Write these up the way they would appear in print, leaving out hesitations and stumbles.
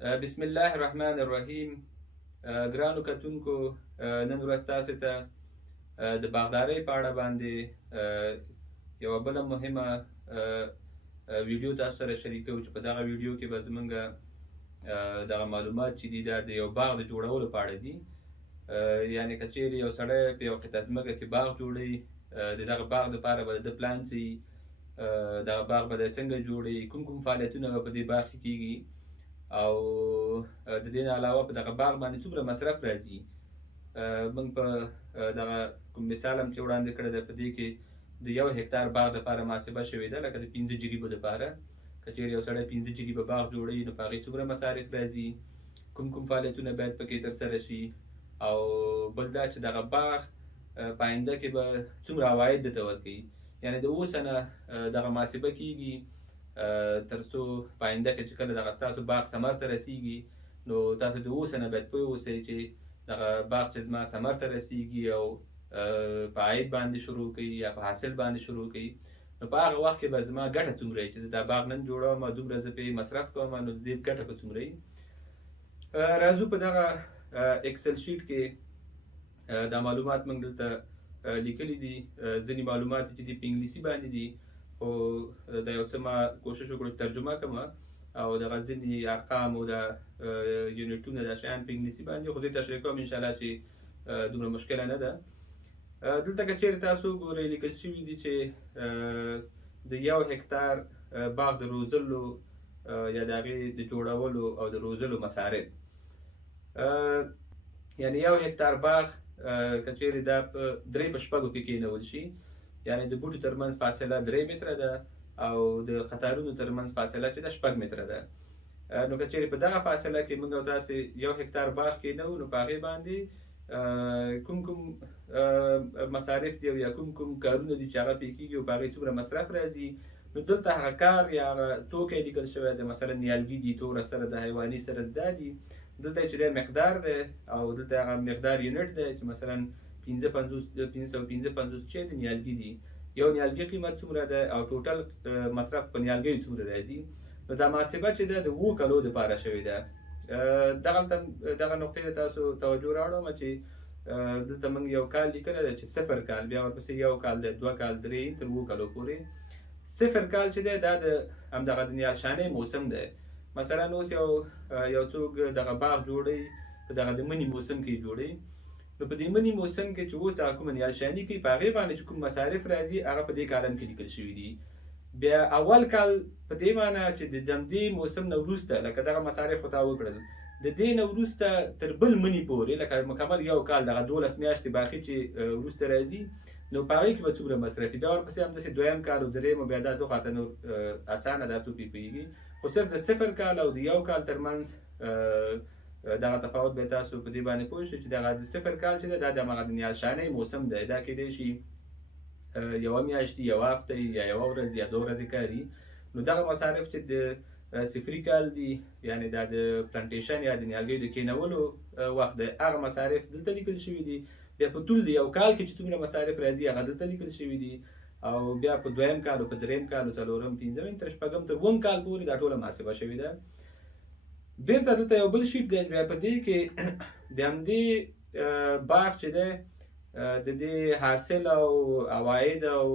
بسم الله الرحمن الرحیم. ګرانو کتونکو، نن ورځ تاسو ته د باغدارۍ په اړه باندې یوه بله مهمه ویډیو تاسو سره شریکوو چې په دغه ویډیو کې به زموږ دغه معلومات چې دي دا د یو باغ د جوړولو په اړه دي. یعنې که چیرې یو سړی په یو قطعه ځمکه کې باغ جوړوي، د دغه باغ دپاره به د پلان څه وي، دغه باغ به د څنګه جوړوي، کوم فعالیتونه به په دې باغ کې کیږي، او د دې نه علاوه په دغه باغ باندې څومره مصرف راځي. موږ په دغه کوم مثال هم چې وړاندې کړی دی، په دې کې د 1 هکتار باغ دپاره محاسبه شوې ده، لکه د 15 جریبو دپاره. که چیرې یو سړی 15 جریبه باغ جوړوي نو په هغې څومره مصارف راځي، کوم فعالیتونه باید پکې ترسره شي، او بل دا چې دغه باغ په آینده کې به څومره عواید درته ورکوي. یعنې د اوسه نه دغه محاسبه کیږي تر څو په آینده کې چې کله دغه ستاسو باغ ثمر ته رسیږي، نو تاسو د اوسه نه باید پوه اوسئ چې دغه باغ چې زما ثمر ته رسیږي او په عاید باندې شروع کوي یا په حاصل باندې شروع کوي، نو په هغه وخت کې به زما ګټه څومره وي چې زه دا باغ نن جوړوم او دومره زه پرې مصرف کوم، نو د دې ګټه به څومره وي. راځو په دغه اکسل شیټ کې دا معلومات موږ دلته لیکلي دي. ځینې معلومات چې دي په انګلیسي باندې دي، خو دا یو څه ما کوشش وکړو چې ترجمه کړم، او دغه ځینې ارقام او د یونټونه دا شیان په انګلیسي باندې، خو زه تشریح کوم انشاءالله چې دومره مشکله نه ده. دلته که چیرې تاسو ګورئ لیکل شوي دي چې د 1 هکتار باغ د روزلو یا د هغې د جوړولو او د روزلو مصارف. یعنې 1 هکتار باغ که چیرې دا په 3 په شپږو کې کېنول شي، یعنې د بوټو ترمنځ فاصله 3 متره ده او د قطارونو ترمنځ فاصله چې ده 6 متره ده. نو که چیرې په دغه فاصله کې موږ او تاسې 1 هکتار باغ کېنوو، نو په هغې باندې کوم مصارف دي او یا کوم کارونه دي چې هغه پرې کېږي او په هغې څومره مصرف راځي. نو دلته هغه کار یا هغه توکی لیکل شوی دی، مثلا نیالګي دي، توره سره د حیواني سره دا دي. دلته چې دی مقدار دی او دلته هغه مقدار یونټ دی چې مثلا 555 چې د نیالګي دي، یو نیالګي قیمت څومره ده او ټوټل مصرف په نیالګیو څومره راځي. نو دا محاسبه چې ده د 7 کالو دپاره شوې ده. دغه نقطې ته تاسو توجه راوړم چې دلته موږ یو کال لیکلی دی چې 0 کال، بیا ورپسې 1 کال دی، 2 کال، 3 تر 7 کالو پورې. 0 کال چې دی دا د همدغه د نیالشانۍ موسم دی. مثلا اوس یو څوک دغه باغ جوړوي، په دغه د مني موسم کې جوړوي، نو په دې مني موسم کې چې اوس دغه کومه نیالشاني کوي، په هغې باندې چې کوم مصارف راځي هغه په دې کالم کې لیکل شوي دي. بیا اول کال په دې معنی چې د همدې موسم نه وروسته، لکه دغه مصارف خو تا وکړل، د دې نه وروسته تر بل مني پورې، لکه مکمل 1 کال دغه 12 میاشتې باقي چې وروسته راځي، نو په هغې کې به څومره مصرف وي. بیا ورپسې همداسې 2م کال او 3م، بیا دا 2 خواته نور اسانه دا څوک پرې پوهېږي، خو صرف د 0 کال او د 1 کال ترمنځ دغه تفاوت به تاسو په دې باندې پوه شئ چې دغه د 0 کال چې دی دا د همغه د نیالشانۍ موسم دی. دا کیدای شي 1 میاشت، 1 هفته یا 1 ورځ یا 2 ورځې کاري. نو دغه مصارف چې د 0 کال دي، یعنې دا د پلانټیشن یا د نیالګیو د کېنولو وخت دی، هغه مصارف دلته لیکل شوي دي. بیا په ټول د 1 کال کې چې څومره مصارف راځي هغه دلته لیکل شوي دي، او بیا په 2م کال او په 3م کال او 4م، 5م تر 6م تر 7م کال پورې دا ټوله محاسبه شوې ده. بیرته دلته یو بل شیټ دی، بیا په دې کې د همدې باغ چې دی د دې حاصل او عواید او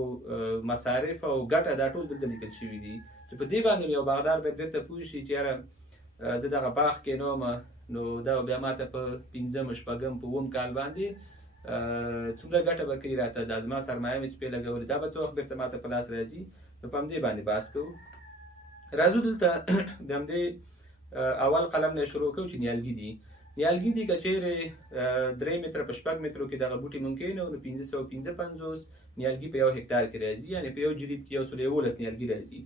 مصارف او ګټه دا ټول دلته لیکل شوي دي، چې په دې باندې یو باغدار باید بیرته پوه شي چې یاره زه دغه باغ کېنوم، نو دا بیا ماته په 5م، 6م، په 7م کال باندې څومره ګټه به کوي راته، دا زما سرمایه مې چې پرې لګولې دا به څه وخت بیرته ماته په لاس راځي. نو په همدې باندې بحث کوو. راځو دلته د همدې اول قلم نه شروع کوو چې نیالګي دي. نیالګي دي که چیرې 3 متره په 6 مترو کې دغه بوټي ممکن نو 555 نیالګي په 1 هکتار کې راځي، یعنې په 1 جریب کې 111 نیالګي راځي.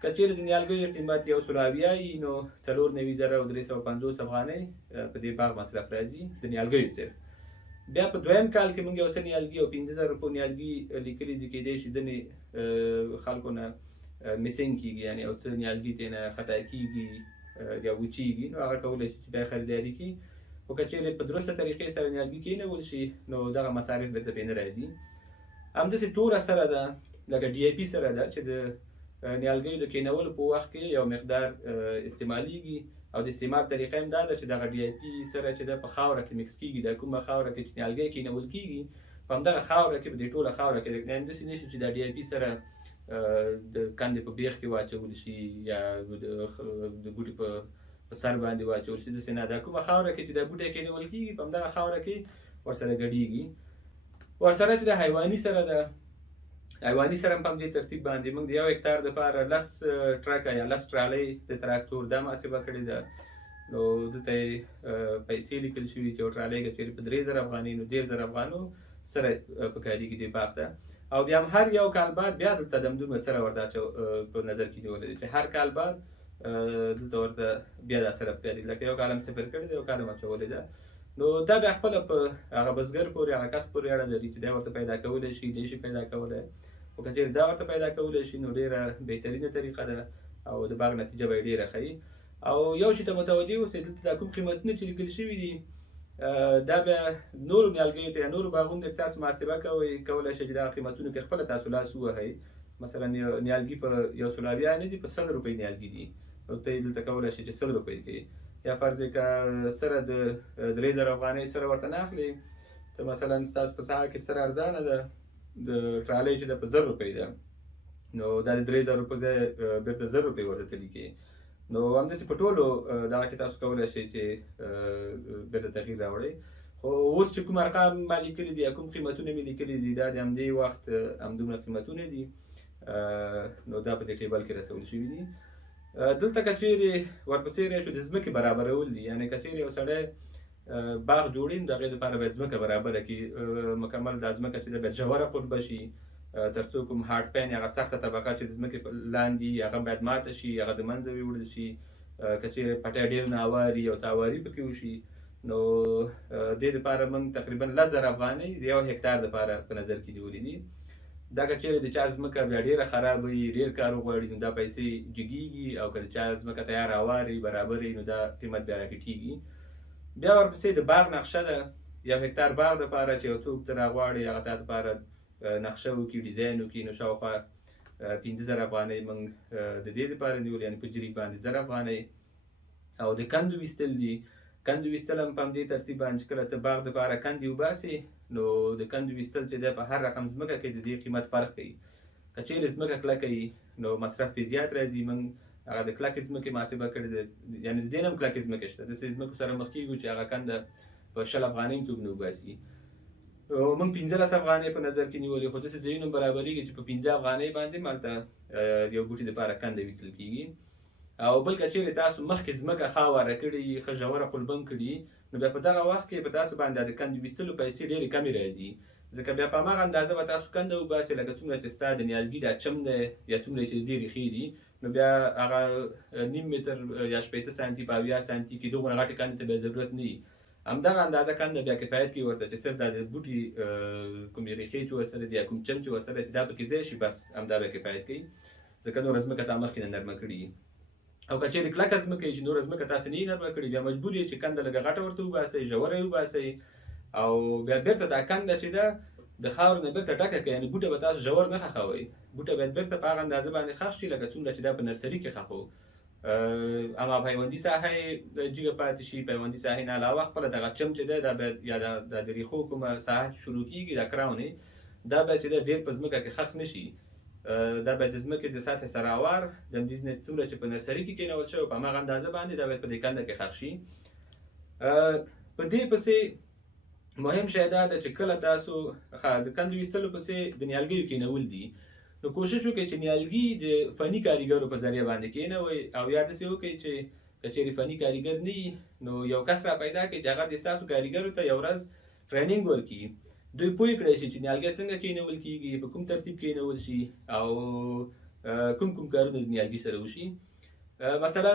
که چیرې د نیالګیو قیمت 170 وي، نو 94,350 افغانۍ په دې باغ مصرف راځي د نیالګیو صرف. بیا په 2م کال کې موږ یو څه نیالګي او 15,000 روپو نیالګي لیکلي دي. کېدای شي ځینې خلکو نه مسینګ کېږي، یعنې یو څه نیالګي ترېنه خطا کېږي یا وچېږي، نو هغه کولی شي چې بیا خریداري کړي. خو که چیرې په درسته طریقې سره نیالګي کېنول شي، نو دغه مصارف بیرته پرې نه راځي. همداسې توره سره ده، لکه DAP سره ده چې د نیالګیو د کېنولو په وخت کې یو مقدار استعمالیږي او د استعمال طریقه هم دا ده چې دغه ډي ای پي سره چې د په خاوره کې مکس کیږي د کومه خاوره کې چې نیالګي کینول کیږي په همدغه خاوره کې په دې ټوله خاوره کې یعنې داسې نه شي چې دا ډي ای پي سره د کندې په بیخ کې واچول شي یا د بوټي په سر باندې واچول شي، داسې نه. دا کومه خاوره کې چې دا بوټی کینول کیږي په همدغه خاوره کې ورسره ګډیږي. ورسره چې د حیواني سره ده، حیواني سره هم په همدې ترتیب باندې موږ د 1 هکتار دپاره 10 ټرکه یا 10 ټرالۍ د تراکتور دا محاسبه کړې ده. نو دلته یې پیسې لیکل شوي چې یو ټرالۍ که چېرې په 3000 افغانۍ نو 10000 افغانو سره په کارېږي دې باغ ته. او بیا هم هر یو کال بعد بیا دلته د همدومره سره ورته په نظر کې نیولی دی چې هر کال بعد دلته ورته بیا دا سره پکارېږي، لکه یو کال هم صفر کړی دی یو کال هم اچولی ده. نو دا بیا خپله په هغه بزګر پورې هغه کس پورې اړه لري چې دی ورته پیدا کولی شي دی شي پیدا کولی. خو که چېرې دا ورته پیدا کولی شي نو ډېره بهترینه طریقه ده او د باغ نتیجه به یې ډېره ښیي. او یو شي ته متوجه اوسئ، دلته دا کوم قیمتونه چې لیکل شوي دي دا بیا نورو نیالګیو ته یا نورو باغونو ته تاسو محاسبه کولی شئ چې دغه قیمتونو کې خپله تاسو لاس ووهئ. مثلا نیالګي په 100 نه دي، په 100 روپۍ نیالګي دي، نو ته یې دلته کولی شئ چې 100 روپۍ کې یا فرض یې که سره د 3000 افغانۍ سره ورته نه اخلي، ته مثلا ستاسو په ساحه کې سره ارزانه ده د ټرالۍ چې ده په 1000 روپۍ ده، نو دا د 3000 روپۍ ځای بېرته 1000 روپۍ ورته تلي کړي. نو همداسې په ټولو دغه کې تاسو کولی شئ چې بېرته تغییر راوړئ. خو اوس چې کوم ارقام ما لیکلي دي یا کوم قیمتونه مې لیکلي دي دا د همدې وخت همدومره قیمتونه دي، نو دا په دې ټیبل کې رسول شوي دي. دلته که چېرې ورپسې راشو د ځمکې برابرول دي، یعنې که چېرې یو سړی باغ جوړي نو د هغې دپاره باید ځمکه برابره کړي، مکمل دا ځمکه چې ده باید ژوره قطبه شي تر څو کوم هارډ پین هغه سخته طبقه چې د ځمکې لاندې هغه باید ماته شي، هغه د منځه ویوړل شي. که چېرې پټی ډېر ناواري او څه اواري پکې وشي نو دې دپاره موږ تقریبا 10000 افغانۍ د 1 هکتار دپاره په نظر کې نیولي دي. دا که چېرې د چا ځمکه بیا ډېره خرابه وي ډېر کار وغواړي نو دا پیسې جګېږي، او که د چا ځمکه تیار هوار وي برابر وي نو دا قیمت بیا راټیټېږي. بیا ورپسې د باغ نقشه ده، 1 هکتار باغ دپاره چې یو څوک ته راغواړي هغه تا دپاره نقشه وکړي ډیزاین وکړي نو شاوخوا 15000 افغانۍ موږ د دې دپاره نیولي، یعنې په جریب باندې 1000 افغانۍ. او د کندو ویستل دي، کندو ویستل هم په همدې ترتیب باندې چې کله ته باغ دپاره کندې وباسې نو د کندو ویستل چې دی په هر رقم ځمکه کې د دې قیمت فرق کوي. که چېرې ځمکه کلکه وي نو مصرف پرې زیات راځي. موږ هغه د کلکې ځمکې محاسبه کړې ده، یعنې د دې نه هم کلکې ځمکې شته، داسې ځمکو سره مخ کېږو چې هغه کنده په 20 افغانۍ هم څوک نه وباسي. موږ 15 افغانۍ په نظر کې نیولې، خو داسې ځایونه برابرېږي چې په 15 افغانۍ باندې هلته یو بوټي دپاره کنده ویستل کېږي. او بل که چېرې تاسو مخکې ځمکه ښه هواره کړې وي ښه ژوره قلبه هم کړي نو بیا په دغه وخت کې په تاسو باندې د کندې ویستلو پیسې ډېرې کمې راځي، ځکه بیا په هماغه اندازه به تاسو کنده وباسئ لکه څومره چې ستا د نیالګي دا چم دی یا څومره چې د دې ریښې دي، نو بیا هغه 0.5 متر یا 80 سانتي په 80 سانتي کې دومره غټې کندې ته بیا ضرورت نه وي. همدغه اندازه کنده بیا کفایت کوي ورته چې صرف دا د بوټي کومې ریښې چې ورسره دي یا کوم چم چې ورسره دي دا پکې ځای شي، بس همدا بیا کفایت کوي، ځکه نوره ځمکه تا مخکې نه نرمه کړي. او که چېرې کلکه ځمکه وي چې نوره ځمکه تاسې نه یې نرمه کړې بیا مجبور یې چې کنده لږه غټه ورته وباسئ، ژوره یې وباسئ، او بیا بېرته دا کنده چې ده د خاورو نه بېرته ډکه کړئ، یعنې بوټه به تاسو ژور نه ښخوئ، بوټه باید بېرته په هغه اندازه باندې ښخ شي لکه څومره چې دا په نرسري کې ښخو. اما پیوندي ساحه یې جګه پاتې شي، پیوندي ساحې نه علاوه خپله دغه چم چې دی دا باید یا د ریښو کومه ساحه چې شروع کېږي دا کراون دا باید چې دی ډېر په ځمکه کې ښخ نه شي، دا باید د ځمکې د سطحې سره هوار د همدې نه څومره چې په نرسري کې کېنول شوی په هماغه اندازه باندې دا باید په دې کنده کې ښخ شي. په دې پسې مهم شی دا ده چې کله تاسو د کندو ویستلو پسې د نیالګیو کېنول دي نو کوشش وکړئ چې نیالګي د فني کاریګرو په ذریعه باندې کېنوئ، او یا داسې وکړئ چې که چېرې فني کاریګر نه وي نو یو کس را پیدا کړئ چې هغه د ستاسو کاریګرو ته یو ورځ ټریننګ ورکړي، دوی پوه کړی شي چې نیالګی څنګه کېنول کېږي، په کوم ترتیب کېنول شي او کوم کارونه د نیالګي سره وشي. مثلا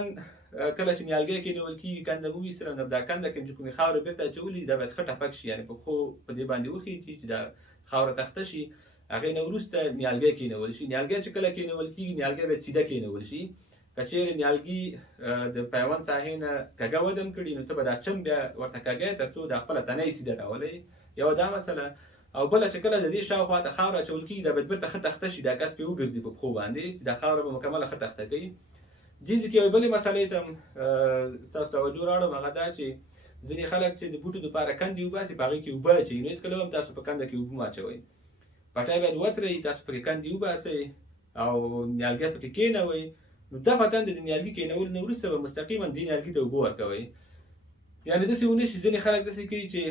کله چې نیالګی کېنول کېږي کنده مو ویستله نو دا کنده کې چې کومې خاورې بېرته اچولي دا باید ښه ټپک شي، یعنې په پښو په دې باندې وخېږي چې دا خاوره تخته شي. هغې نه وروسته نیالګی کېنول شي. نیالګی چې کله کېنول کېږي نیالګی باید سیده کېنول شي. که چېرې نیالګي د پیوند ساحې نه کږه وده هم کړي نو ته به دا چم بیا ورته کږی تر څو دا خپله تنه یې سیده راولئ، یوه دا مسله. او بله چې کله د دې شاوخوا ته خاوره اچول کېږي دا باید بېرته ښه تخته شي، دا کس پرې وګرځي په پښو باندې دا خاوره به مکمله ښه تخته کوي. دې ځکه یو بلې مسئلې ته ستاسو توجه راوړم، هغه دا چې ځینې خلک چې د بوټو دپاره کندې وباسي په هغې کې اوبه اچوي، نو هېڅکله هم تاسو په کنده کې اوبه مه اچوئ. پټی باید وتړئ، تاسو پکې کندې وباسئ او نیالګی پکې کېنوئ. نو دفعتاً د نیالګي کېنولو نه وروسته به مستقیما دې نیالګي ته اوبه ورکوئ. یعنې داسې ونه شي، ځینې خلک داسې کوي چې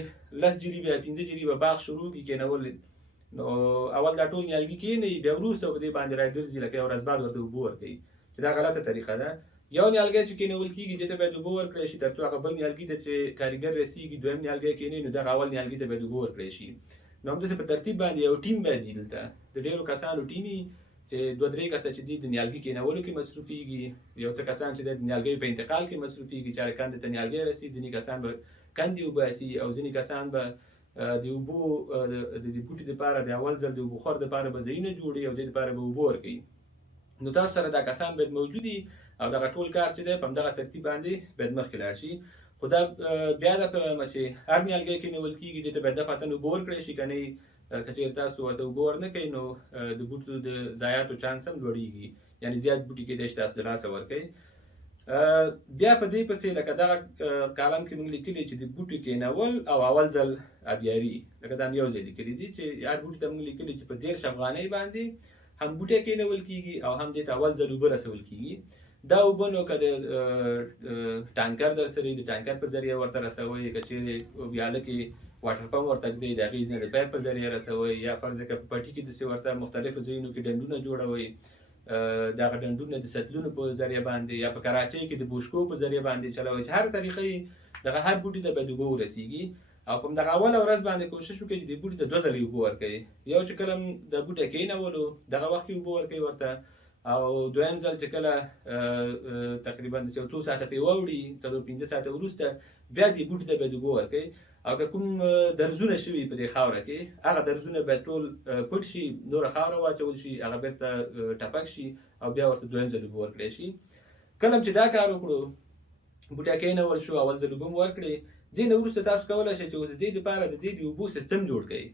10 جریبه یا 15 جریبه باغ شروع کړي کېنول، نو اول دا ټول نیالګي کېنوي، بیا وروسته په دې باندې راګرځي لکه یو ورځ بعد ورته اوبه ورکوي، چې دا غلطه طریقه ده. یو نیالګی چې کېنول کېږي دې ته باید اوبه ورکړی شي تر څو هغه بل نیالګي ته چې کارګر رسېږي دویم نیالګی کېنوي، نو دغه اول نیالګي ته باید اوبه ورکړی شي. نو همداسې په ترتیب باندې یو ټیم باید وي دلته، د ډېرو کسانو ټیم وي چې 2-3 کسه چې دي د نیالګي کېنولو کې مصروفېږي، یو څه کسان چې د نیالګیو په انتقال کې مصروفېږي، چېرې کندې ته نیالګی رسي، ځینې کسان به کندې وباسي او ځینې کسان به د اوبو د بوټي دپاره د اول ځل د اوبو خور دپاره به ځایونه جوړوي او دې دپاره به اوبه ورکوي. نو تاسو سره دا کسان باید موجود وي او دغه ټول کار چې دی په همدغه ترتیب باندې باید مخکې لاړ شي. خو دا بیا درته وایم چې هر نیالګی کېنول کېږي دې ته باید دفعتاً اوبه ورکړی شي، که نه که چېرې تاسو ورته اوبه ورنه کوئ نو د بوټو د ضایعاتو چانس هم لوړېږي، یعنې زیات بوټي کېدای شي تاسو د لاسه ورکوئ. بیا په دې پسې لکه دغه کالم کې موږ لیکلي چې د بوټو کېنول او اول ځل ابیاري، لکه دا هم یو ځای لیکلي دي چې هر بوټي ته موږ لیکلي چې په 13 افغانۍ باندې هم بوټی کېنول کېږي او هم دې ته اول ځل اوبه رسول کېږي. دا اوبه نو که د ټانکر در سره د ټانکر په ذریعه ورته رسوئ، که چېرې ویاله کې واټر پمپ ورته ږدئ د هغې ځینې د پایپ په ذریعه رسوئ، یا فرض که په پټي کې داسې ورته مختلفو ځایونو کې ډنډونه جوړوئ، دغه ډنډونه د سطلونو په ذریعه باندې یا په کراچۍ کې د بوشکو په ذریعه باندې چلوئ، چې هر طریقه یې دغه هر بوټي ته باید اوبه ورسېږي. او په همدغه اوله ورځ باندې کوشش وکړئ چې د بوټي ته 2 ځلې اوبه ورکوئ. یو چې کله د بوټی کېنولو دغه وخت کې اوبه ورکوئ ورته، او دویم ځل چې کله تقریبا داسې یو څو ساعته پرې واوړي 4-5 ساعته وروسته بیا دې بوټي ته باید اوبه ورکوئ. او که کوم درزونه شوي په دې خاوره کې هغه درزونه باید ټول پټ شي، نوره خاوره واچول شي، هغه بېرته ټپک شي او بیا ورته دویم ځل اوبه ورکړی شي. کله چې دا کار وکړو، بوټی کېنول شو، اول ځل اوبه مو ورکړې، دې نه وروسته تاسو کولی شئ چې اوس دې دپاره د دې د اوبو سیستم جوړ کړئ.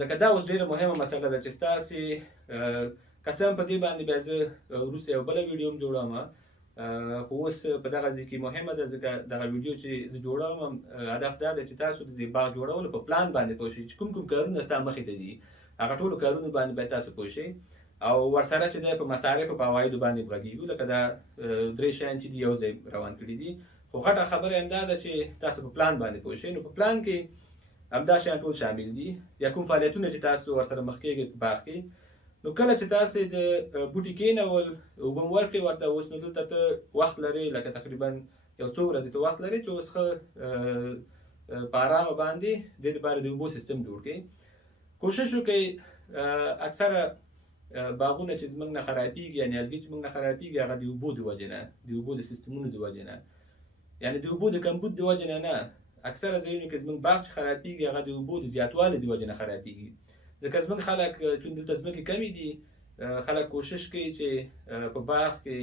لکه دا اوس ډېره مهمه مسله ده چې ستاسې که څه هم په دې باندې بیا زه وروسته یو بله ویډیو هم جوړوم، خو اوس په دغه ځای کې مهمه ده ځکه دغه ویډیو چې زه جوړوم هدف دا ده چې تاسو د دې باغ جوړولو په پلان باندې پوه شئ، چې کوم کوم کارونه ستا مخې ته دي هغه ټولو کارونو باندې باید تاسو پوه شئ، او ورسره چې دی په مصارفو په عوایدو باندې غږېږو، لکه دا 3 شیان چې دي یو ځای روان کړي دي. خو غټه خبره همدا ده چې تاسو په پلان باندې پوه شئ. نو په پلان کې همدا شیان ټول شامل دي، یا کوم فعالیتونه چې تاسو ورسره مخ کېږئ په باغ کې. نو کله چې تاسو د بوټي کېنول اوبه مو ورکړئ ورته، اوس نو دلته ته وخت لرئ، لکه تقریبا یو څو ورځې ته وخت لرئ چې اوس ښه په ارامه باندې دې دپاره د اوبو سیستم جوړ کړئ. کوشش وکړئ اکثره باغونه چې زموږ نه خرابېږي یا نیالګي چې زموږ نه خرابېږي هغه د اوبو د وجې نه، د اوبو د سیستمونو د وجې نه، یعنې د اوبو د کمبود د وجې نه نه، اکثره ځایونو کې زموږ باغ چې خرابېږي هغه د اوبو د زیاتوالي د وجې نه خرابېږي. ځکه زموږ خلک چون دلته ځمکې کمې دي، خلک کوشش کوي چې په باغ کې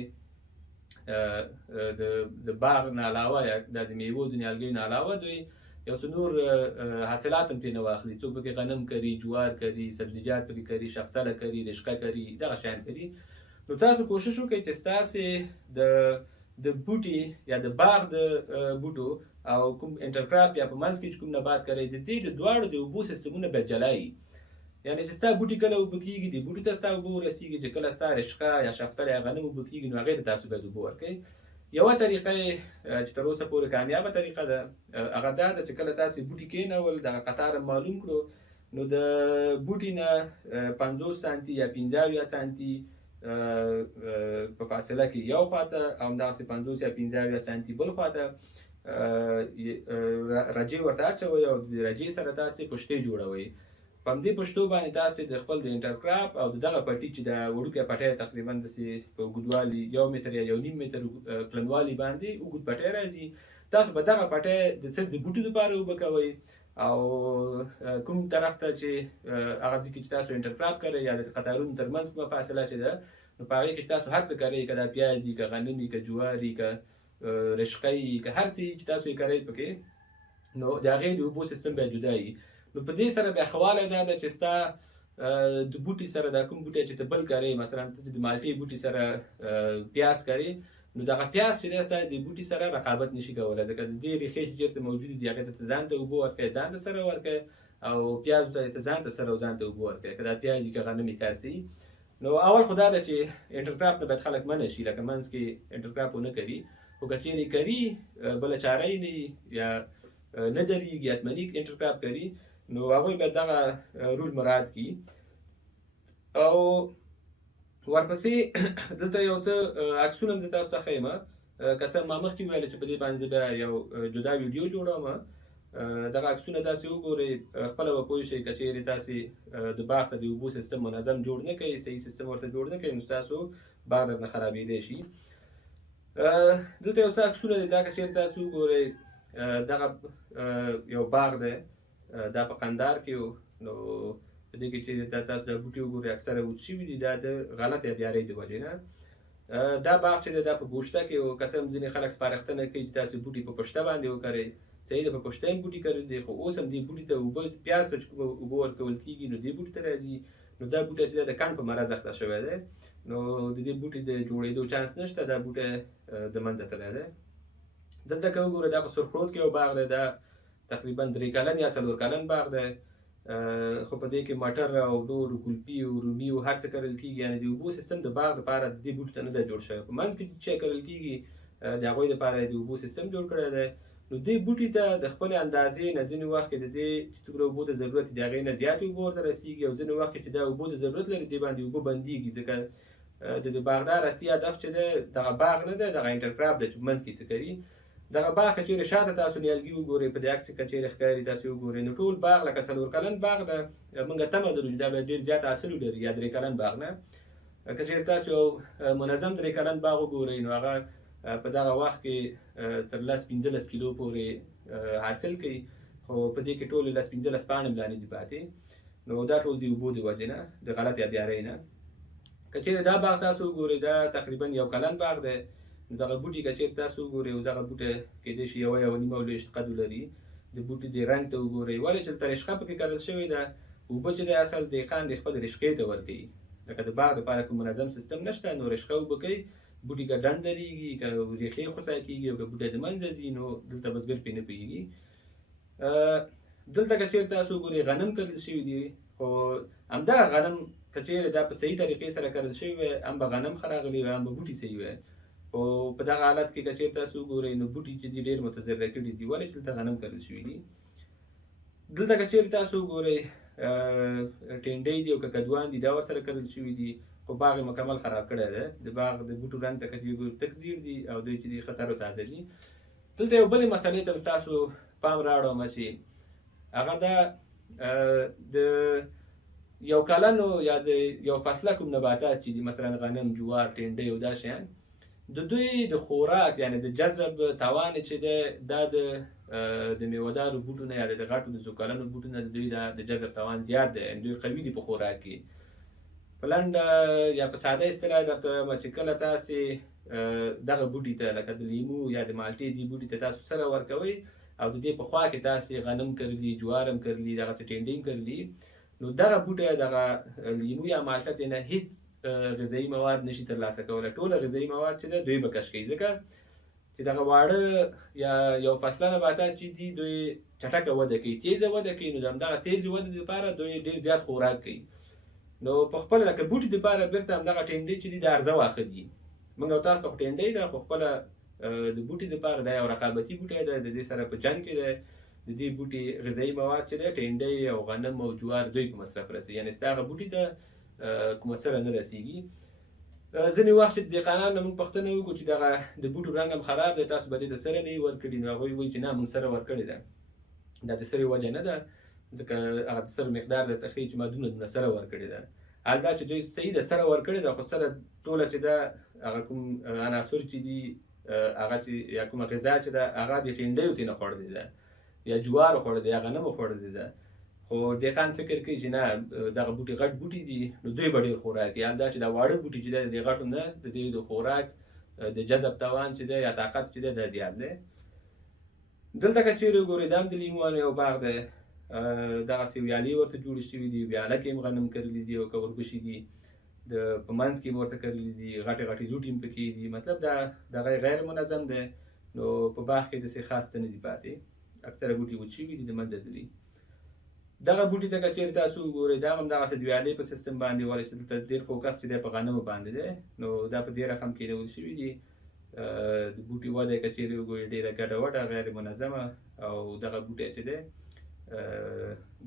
د باغ نه علاوه یا د میوو د نیالګیو نه علاوه دوی یو څه نور حاصلات هم ترېنه واخلي. څوک پکې غنم کري، جوار کري، سبزیجات پکې کري، شفتله کري، رشقه کري، دغه شیان کري. نو تاسو کوشش وکړئ چې ستاسې د بوټي یا د باغ د بوټو او کوم انټرکراپ یا په منځ کې چې کوم نبات کرئ د دې د دواړو د اوبو سیستمونه باید جلا وي. یعنې چې ستا بوټي کله اوبه کېږي د بوټي ته ستا اوبه ورسېږي، چې کله ستا رشقه یا شفتله یا غنم اوبه کېږي نو هغې ته تاسو باید اوبه ورکوئ. یوه طریقه چې تر اوسه پورې کامیابه طریقه ده هغه دا ده چې کله تاسې بوټي کېنول دغه قطار معلوم کړو، نو د بوټي نه 50 سانتي یا 75 سانتي په فاصله کې یو خواته او همدغسې 50 یا 75 سانتي بل خواته رجې ورته اچوئ او د رجې سره تاسې پشتې جوړوئ. په همدې پشتو باندې تاسې د خپل د انټرکراپ او د دغه پټي چې د وړوکی پټی تقریبا داسې په اوږدوالي 1 متر یا 1.5 متر پلنوالي باندې اوږد پټی راځي، تاسو به دغه پټی صرف د بوټو دپاره اوبه کوئ، او کوم طرف ته چې هغه ځای کې چې تاسو انټرکراپ کوئ یا د قطارونو ترمنځ کومه فاصله چې ده نو په هغې کې چې تاسو هر څه کوئ، که دا پیاز وي، که غنم وي، که جوار وي، که رشقه وي، که هر څه چې تاسو یې کوئ پکې، نو د هغې د اوبو سیستم باید جدا وي. نو په دې سره بیا ښه والی دا ده چې ستا د بوټي سره دا کوم بوټی چې ته بل کرې، مثلا ته د مالټې بوټي سره پیاز کرې، نو دغه پیاز چې دی ستا د بوټي سره رقابت نشي کولی، ځکه د دې ریښې چې چېرته موجودې دي هغې ته ځان ته اوبه ورکوې، ځان ته سره ورکوې، او پیازو ته ځان ته سره او ځان ته اوبه ورکوې، که دا پیاز وي که غنم وي کار کوي. نو اول خو دا ده چې انټرکراپ نه باید خلک منع شي، لکه منځ کې انټرکراپ ونه کوي، خو که چېرې کوي بله چاره یې نه وي یا نه درېږي حتمني انټرکراپ کوي، نو هغوی باید دغه رول مراعات کړي. او ورپسې دلته یو څه عکسونه زه تاسو ته ښیم، که څه ما مخکې وویل چې په دې باندې بیا یو جدا ویډیو جوړوم. دغه عکسونه داسې وګورئ، خپله به پوه شئ که چېرې تاسې د باغ ته د اوبو سیستم منظم جوړ نه کوئ، صحیح سیستم ورته جوړ نه کوئ، نو ستاسو باغ درنه خرابېدی شي. دلته یو څه عکسونه دي، دا که چېرې تاسو وګورئ دغه یو باغ دی، دا په قندهار کې و. نو په دې کې چې تاسو دا بوټي وګورئ اکثره وچ شوي دي، دا د غلط آبیارۍ د وجې نه. دا باغ چې دی دا په پوشته کې و، که څه هم ځینې خلک سپارښتنه کوي چې تاسې بوټي په پشته باندې وکرئ، صحیح ده، په پشته هم بوټي کرل دي، خو اوس هم دې بوټي ته اوبه، پیاز ته چې کومه اوبه ورکول کېږي نو دې بوټي ته راځي، نو دا بوټی چې دی د کڼ په مرض اخته شوی دی، نو د دې بوټي د جوړېدو چانس نشته، دا بوټی د منځه تللی دی. دلته که وګورئ دا په سرخرود کې یو باغ دی، دا تقریبا 3 کلن یا 4 کلن باغ دی، خو په دې کې مټر او نور ګلپي او رومي او هر څه کرل کېږي، یعنې د اوبو سیستم د باغ لپاره دې بوټي ته نه دی جوړ شوی. په منځ کې چې شی کرل کېږي د هغوی لپاره د اوبو سیستم جوړ کړی دی، نو دې بوټي ته د خپلې اندازې نه ځینې وخت کې د دې چې څومره اوبو ته ضرورت دي د هغې نه زیاتې اوبه ورته رسېږي، او ځینې وخت کې چې دا اوبو ته ضرورت لري دې باندې اوبه بندېږي، ځکه د باغدار اصلي هدف چې دی دغه باغ نه دی، دغه انټرکراپ دی چې منځ کې څه کوي. دغه باغ که چېرې شاته تاسو نیالګي وګورئ، په دې عکس کې که چېرې ښکاري تاسې وګورئ، نو ټول باغ لکه 4 کلن باغ ده. موږ تمه لرو چې دا به ډېر زیات حاصل ولري، یا 3 کلن باغ نه. که چېرې تاسو یو منظم 3 کلن باغ وګورئ، نو هغه په دغه وخت کې تر 10-15 کیلو پورې حاصل کوي، خو په دې کې ټول 10-15 پاڼې لاندې دي پاتې، نو دا ټول د اوبو د وجې نه، د غلط آبیارۍ نه. که چېرې دا باغ تاسو وګورئ، دا تقریبا 1 کلن باغ دی، نو دغه بوټي که چېرې تاسو وګورئ، او دغه بوټی کېدای شي 1.5 او لږ قد ولري. د بوټي د رنګ ته وګورئ، ولې چې دلته رشقه پکې کرل شوې ده، اوبه چې دی اصل دهقان د خپل رشقې ته ورکوي، لکه د باغ دپاره کوم منظم سیستم نشته، نو رشقه اوبه کوي، بوټي که ډنډ درېږي، که ریښې خوسا کېږي، او که بوټی د منځه ځي، نو دلته بزګر پرې نه پوهېږي. دلته که چېرې تاسو وګورئ غنم کرل شوي دي، خو همدغه غنم که چېرې دا په صحیح طریقې سره کرل شوي وی، هم به غنم ښه راغلی وی، هم به بوټي صحیح وی، خو په دغه حالت کې که چېرې تاسو وګورئ، نو بوټي چې دي ډېر متضرره کړي دي، ولې چې دلته غنم کرل شوي دي. دلته که چېرې تاسو وګورئ ټینډۍ دي او که کدوان دي، دا ورسره کرل شوي دي، خو باغ یې مکمل خراب کړی دی. د باغ د بوټو رنګ ته که چېرې وګورئ تک زیړ دي، او دوی چې دي ښه تر و تازه دي. دلته یو بلې مسئلې ته ستاسو پام راوړم چې هغه دا د 1 کلنو یا د یو فصله کوم نباتات چې دي، مثلا غنم، جوار، ټینډۍ او دا شیان، د دوی د خوراک یعنې د جذب توان چې دی، دا د میوهدارو بوټو نه یا د غټو د 2 کلنو بوټو نه د دوی د جذب توان زیات دی، یعنې دوی قوي دي په خوراک کې. په لنډه یا په ساده اصطلاح درته وایم چې کله تاسې دغه بوټي ته لکه د لیمو یا د مالټې دې بوټي ته تاسو سره ورکوئ، او د دې په خوا کې تاسې غنم کرلي، جوار هم کرلي، دغسې ټینډۍ هم کرلي، نو دغه بوټی دغه لیمو یا مالټه ترې نه هېڅ غذایي مواد نشي ترلاسه کولی. ټوله غذایي مواد چې ده دوی به کش کوي، ځکه چې دغه واړه یا یو فصله نباتات چې دي دوی چټکه وده کوي، تیزه وده کوي، نو د همدغه تیزې ودې لپاره دوی ډېر زیات خوراک کوي. نو په خپله لکه بوټي دپاره بېرته همدغه ټینډۍ چې دي د عرضه واښه دي. موږ او تاسو ته خو ټینډۍ ده، خو خپله د بوټي دپاره دا یو رقابتي بوټی دی، د دې سره په جنګ کې دی. د دې بوټي غذایي مواد چې دی ټینډۍ او غنم او جوار دوی په مصرف رسېږي، یعنې ستا هغه بوټي ته کومه سره نه رسېږي. ځینې وخت چې د دهقانانو نه موږ پوښتنه وکړو چې دغه د بوټو رنګ هم خراب دی، تاسو به دې ته سره نه یې ورکړي، نو هغوی وایي چې نه موږ سره ورکړې ده. دا د سرې وجه نه ده، ځکه هغه د سره مقدار درته ښیي چې ما دومره سره ورکړې ده. حال دا چې دوی صحیح ده سره ورکړې ده، خو سره ټوله چې ده هغه کوم عناصر چې دي، هغه چې یا کومه غذا چې ده هغه د ټینډیو ترېنه خوړلې ده، یا جوارو خوړلې ده، یا غنمو خوړلې ده. خو دهقان فکر کوي چې نه دغه بوټي غټ بوټي دي، نو دوی به ډېر خوراک کوي. حال دا چې دا واړه بوټي چې دی د غټو نه د دوی د خوراک د جذب توان چې دی یا طاقت چې دی دا زیات دی. دلته که چېرې وګورئ دا هم د لیموانو یو باغ دی، دغسې ویالې ورته جوړې شوي دي، ویاله کې هم غنم کرلي دي او که وربشي دي، په منځ کې هم ورته کرلي دي، غټې غټې لوټې هم پکې دي. مطلب دا دغه غیر منظم دی، نو په باغ کې داسې خاص څه نه دي پاتې، اکثره بوټي وچ شوي دي، د منځه تللي. دغه بوټي ته که چېرې تاسو وګورئ دا هم دغسې د ویالې په سیستم باندې، ولې چې دلته ډېر فوکس چې دی په غنمو باندې دی، نو دا په دې رقم کېنول شوي دي. د بوټي وده که چېرې وګورئ ډېره ګډه وډه غیر منظمه، او دغه بوټی چې دی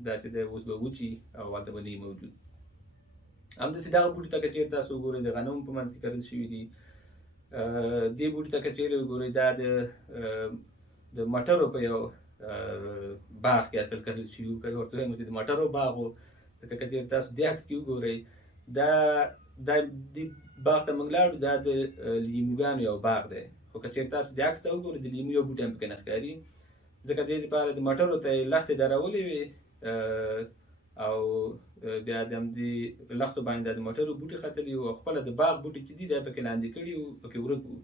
دا چې دی اوس به وچي او هلته به نه وي موجود. همداسې دغه بوټي ته که چېرې تاسو وګورئ د غنمو په منځ کې کرل شوي دي. دې بوټي ته که چېرې وګورئ دا د مټرو په یو باغ کې اصل کرل شوي وو، که ورته وایم چې د مټرو باغ و. ځکه که چېرې تاسو دې عکس کې وګورئ دا دې باغ ته موږ لاړو، دا د لیموګانو یو باغ دی، خو که چېرې تاسو دې عکس ته وګورئ د لیمو یو بوټی هم پکې نه ښکاري، ځکه دې دپاره د مټرو ته یې لښتې درولې وې او بیا د همدې لښتو باندې دا د مټرو بوټي ختلي وو، او خپله د باغ بوټي چې دي دا پکې لاندې کړي وو، پکې ورک وو.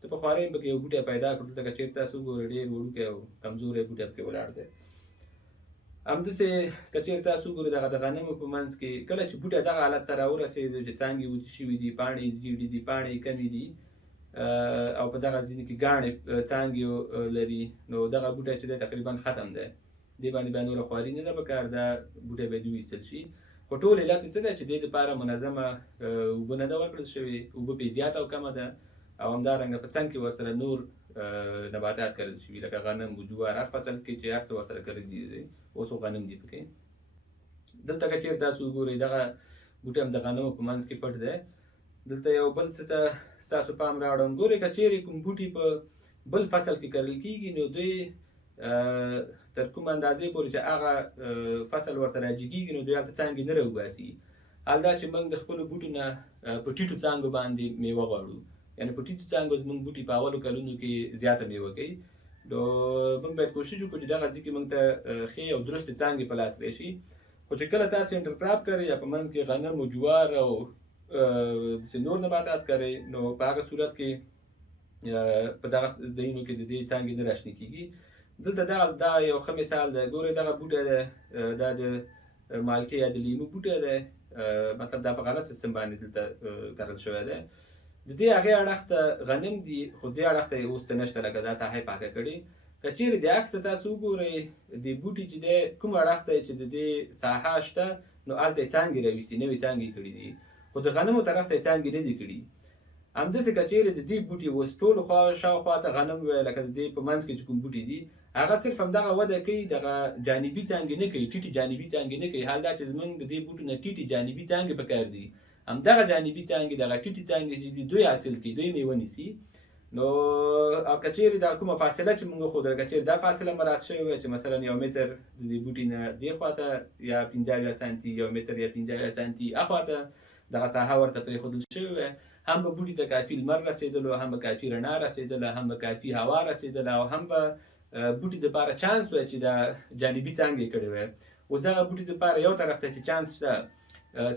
څه په خوارۍ هم پکې یو بوټی پیدا کړو، دلته که چېرې تاسو وګورئ ډېر وړوکی او کمزوری بوټی پکې ولاړ دی. همداسې که چېرې تاسو وګورئ دغه د غنمو په منځ کې کله چې بوټی دغه حالت ته راورسېدو چې څانګې وچې شوي دي، پاڼې یې زیړې دي، پاڼې یې کمې دي، او په دغه ځینو کې ګاڼې څانګې لري، نو دغه بوټی چې دی تقریبا ختم دی. دې باندې بیا نوره خواري نه ده پکار، دا بوټی باید وویستل شي. خو ټول علت یې څه دی چې دې دپاره منظمه اوبه نه ده ورکړل شوې، اوبه پرې زیاته او کمه ده، او همدارنګه په څنګ کې ورسره نور نباتات کرل شوي لکه غنم و جوار، هر فصل کې چې هر څه ورسره کرل دي، اوس خو غنم دي پکې. دلته که چېرې تاسو وګورئ دغه بوټی هم د غنمو په منځ کې پټ دی. دلته یو بل څه ته ستاسو پام راوړم، ګورئ که چېرې کوم بوټي په بل فصل کې کرل کېږي نو دوی تر کوم اندازې پورې چې هغه فصل ورته راجګېږي نو دوی هلته څانګې نه راوباسي. حال دا چې موږ د خپلو بوټو نه په ټیټو څانګو باندې میوه غواړو، یعنې په ټیټو څانګو زموږ بوټي په اولو کلونو کې زیاته میوه کوي، نو موږ باید کوشش وکړو چې دغه ځای کې موږ ته ښې او درستې څانګې په لاس راشي. خو چې کله تاسو انټرکراپ کوئ یا په منځ کې غنم و جوار او داسې نور نباتات کوئ، نو په هغه صورت کې په دغه ځایونو کې د دې څانګې نه راشنې کېږي. دلته دا یو ښه مثال دی. ګورئ دغه بوټی دی، دا د مالټې یا د لیمو بوټی دی، مطلب دا په غلط سیستم باندې دلته کرل شوی دی. د دې هغې اړخ ته غنم دي، خو دې اړخ ته یې اوس څه نشته، لکه دا ساحه یې پاکه کړې. که چېرې د عکس ته تاسو وګورئ دې بوټي چې دی کوم اړخ ته چې د دې ساحه شته نو هلته یې څانګې راویستي، نوې څانګې یې کړي دي، خو د غنمو طرف ته یې څانګې نه دي کړي. همداسې که چېرې د دې بوټي اوس ټولو شاوخوا ته غنم وی، لکه د دې په منځ کې چې کوم بوټي دي هغه صرف همدغه وده کوي، دغه جانبي څانګې نه کوي، ټیټې جانبي څانګې نه کوي. حال دا چې زموږ د دې بوټو نه ټیټې جانبي څانګې پکار دي، همدغه جانبي څانګې دغه ټیټې څانګې چې دي دوی حاصل کوي، دوی میوه نیسي. نو که چېرې دا کومه فاصله چې موږ وښودله، که چېرې دا فاصله مراعات شوې وای چې مثلا 1 متر د دې بوټي نه دې خواته یا 15 سانتي، 1 متر یا 15 سانتي اخواته دغه ساحه ورته پرېښودل شوې وای، هم به بوټي ته کافي لمر رسېدلو، هم به کافي رڼا رسېدله، هم به کافي هوا رسېدله، او هم به بوټي دپاره چانس وای چې دا جانبي څانګې کړې وای. اوس دغه بوټي دپاره یو طرف ته چې چانس شته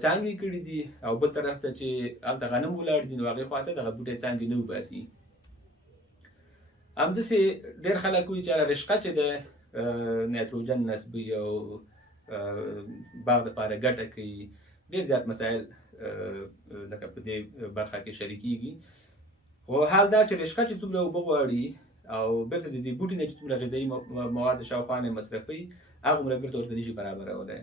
څانګې کړي دي، او بل طرف ته چې هلته غنم ولاړ دي، نو هغې خواته دغه بوټی څانګې نه وباسي. همداسې ډېر خلک وایي چې رشقه چې دی نایتروجن نسبي او باغ دپاره ګټه کوي. ډېر زیات مسایل لکه په دې برخه کې شریکېږي، خو حال دا چې رشقه چې څومره اوبه غواړي او بېرته د دې بوټي نه چې څومره غذایي مواد شاوخوا نه مصرفوي، هغومره بېرته ورته نشي برابرولی.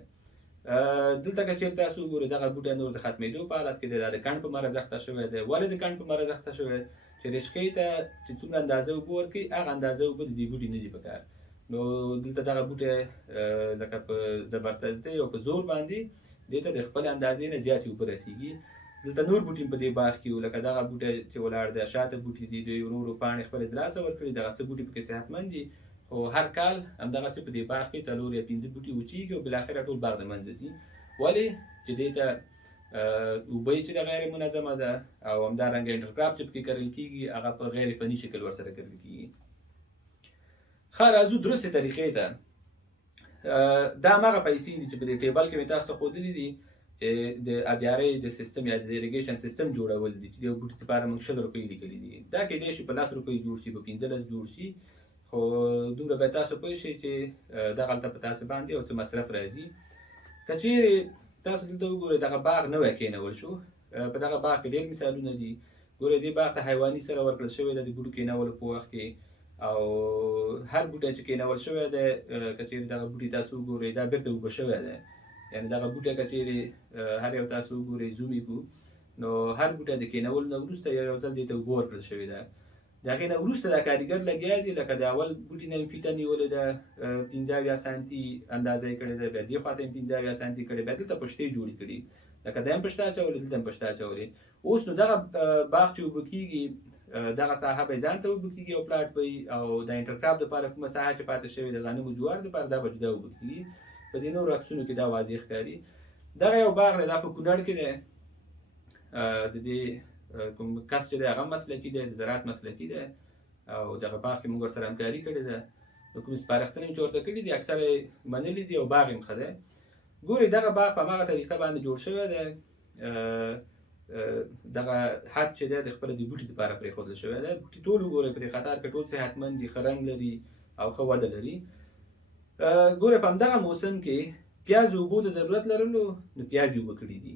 دلته که چېرې تاسو وګورئ دغه بوټی نور د ختمېدو په حالت کې دی، دا د کنډ په مرض اخته شوی دی. ولې د کنډ په مرض اخته شوی؟ چې رشقې ته چې څومره اندازه اوبه ورکوي هغه اندازه اوبه د دې بوټي نه دي پکار. نو دلته دغه بوټی لکه په زبردستۍ او په زور باندې دې ته د خپلې اندازې نه زیاتې اوبه رسېږي. دلته نور بوټي په دې باغ کې وو، لکه دغه بوټی چې ولاړ دی، شاته بوټي دي، دوی ورو ورو پاڼې خپلې د لاسه ورکړي، دغه څه بوټي پکې صحتمند دي، خو هر کال همدغسې په دې باغ کې 4 یا 5 بوټي وچېږي او بالاخره ټول باغ د منځه ځي. ولې؟ چې دې ته اوبه چې د غیر منظمه ده، او همدارنګه انټرکراپ چې پکې کرل کېږي هغه په غیر فني شکل ورسره کرل کېږي. ښه راځو درستې طریقې ته. دا هماغه پیسې دي چې په دې ټیبل کې مې تاسو ته ښودلي دي چې د آبیارۍ د سیستم یا د اریګیشن سیستم جوړول دي، چې د یو بوټي لپاره موږ 100 روپۍ لیکلي دي. دا کیدای شي په 10 روپۍ جوړ شي، په 15 جوړ شي، خو دومره به تاسو پوه شئ چې دغلته په تاسو باندې یو څه مصرف راځي. که چیرې تاسو دلته وګورئ دغه باغ نوی کېنول شو، په دغه باغ کې ډېر مثالونه دي. ګورئ دې باغ ته حیواني سره ورکړل شوې ده د بوټو کېنولو په وخت کې، او هر بوټی چې کېنول شوی دی که چیرې دغه بوټي تاسو وګورئ دا بېرته اوبه شوی دی. یعنې دغه بوټی که چیرې هر یو تاسو وګورئ زوم یې کړو نو هر بوټی د کېنولو نه وروسته یو ځل دې ته اوبه ورکړل شوې ده. د هغې نه وروسته دا کاریګر لګیا دي، لکه د اول بوټي نه یې فیته نیولې ده 15 سانتي اندازه یې کړې ده، بیا دې خوا ته یې 15 سانتي کړې، بیا دلته پشتې جوړې کړي، لکه دا هم پشته اچولې دلته هم پشته اچولې. اوس نو دغه باغ چې اوبه کېږي دغه ساحه به ځان ته اوبه کېږي او پلاټ به او د انټرکراپ دپاره کومه ساحه چې پاتې شوې د غنمو جوار دپاره دا به جدا اوبه کېږي. په دې نورو عکسونو کې دا واضح ښکاري. دغه یو باغ دی، دا په کونړ کې دی. د دې کوم کس چې دی هغه مسلکي دی، د زراعت مسلکي دی او دغه باغ کې موږ ورسره همکاري کړې ده. نو کوم سپارښتنې مې چې ورته کړي دي اکثره یې منلي دي او باغ یې هم ښه دی. ګورئ دغه باغ په هماغه طریقه باندې جوړ شوی دی. دغه حد چې دی د خپله د بوټي دپاره پرېښودل شوی دی. بوټي ټول وګورئ په دې قطار کې ټول صحتمند دي، ښه رنګ لري او ښه وده لري. ګورئ په همدغه موسم کې پیاز اوبو ته ضرورت لرلو نو پیاز یې اوبه کړي دي،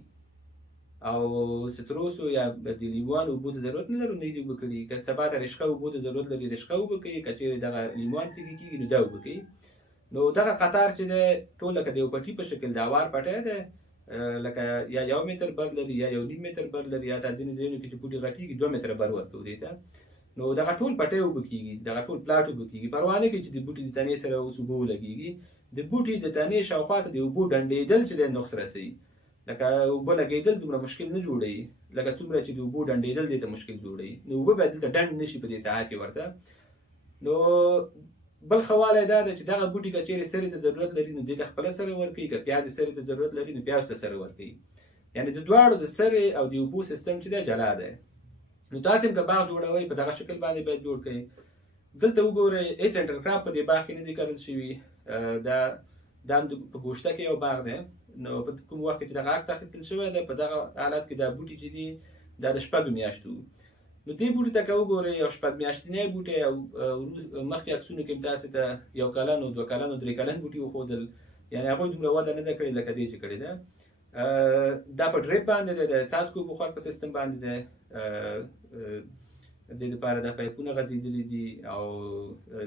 او ستروسو یا د لیموان اوبو ته ضرورت نه لرو نه یې اوبه کړي. که سبا ته رشقه اوبو ته ضرورت لري رشقه اوبه کوي، که چیرې دغه لیموان تیږې کېږي نو دا اوبه کوي. نو دغه قطار چې دی ټول لکه د یو پټي په شکل د اوار پټی دی، لکه یا 1 متر بر لري یا 1.5 متر بر لري، یا ځینې ځایونو کې چې بوټي غټېږي 2 متره بر ورکوي دې ته. نو دغه ټول پټی اوبه کېږي، دغه ټول پلاټ اوبه کېږي. پروا نه کوي چې د بوټي د تنې سره اوس اوبه ولګېږي. د بوټي د تنې شاوخوا ته د اوبو ډنډېدل چې دی نقص رسوي. لکه اوبه لګېدل دومره مشکل نه جوړوي لکه څومره چې د اوبو ډنډېدل دې ته مشکل جوړوي. نو اوبه باید دلته ډنډ نه شي په دې ساحه کې ورته. نو بل ښه والی دا ده چې دغه بوټي که چیرې سرې ته ضرورت لري نو دې ته خپله سره ورکوي، که پیاز سرې ته ضرورت لري نو پیاز ته سره ورکوي. یعنې د دواړو د سرې او د اوبو سیستم چې دی جلا دی. نو تاسې هم که باغ جوړوئ په دغه شکل باندې باید جوړ کړئ. دلته وګورئ هېڅ انټرکراپ په دې باغ کې نه دی کرل شوي. دا هم په ګوشته کې یو باغ دی. نو په کوم وخت کې چې دغه عکس اخیستل شوی دی په دغه حالت کې دا بوټي چې دي دا د 6 میاشتو. نو دې بوټي ته که وګورئ یو 6 میاشتنی بوټی او مخکې عکسونو کې تاسې ته 1 کلن او 2 کلن او 3 کلن بوټي وښودل. یعنې هغوی دومره وده نه ده کړې لکه دې چې کړې ده. دا په ډریپ باندې دی، د څاڅکو بخار په سیستم باندې دی. د دې لپاره دا پایپونه غځېدلي دي او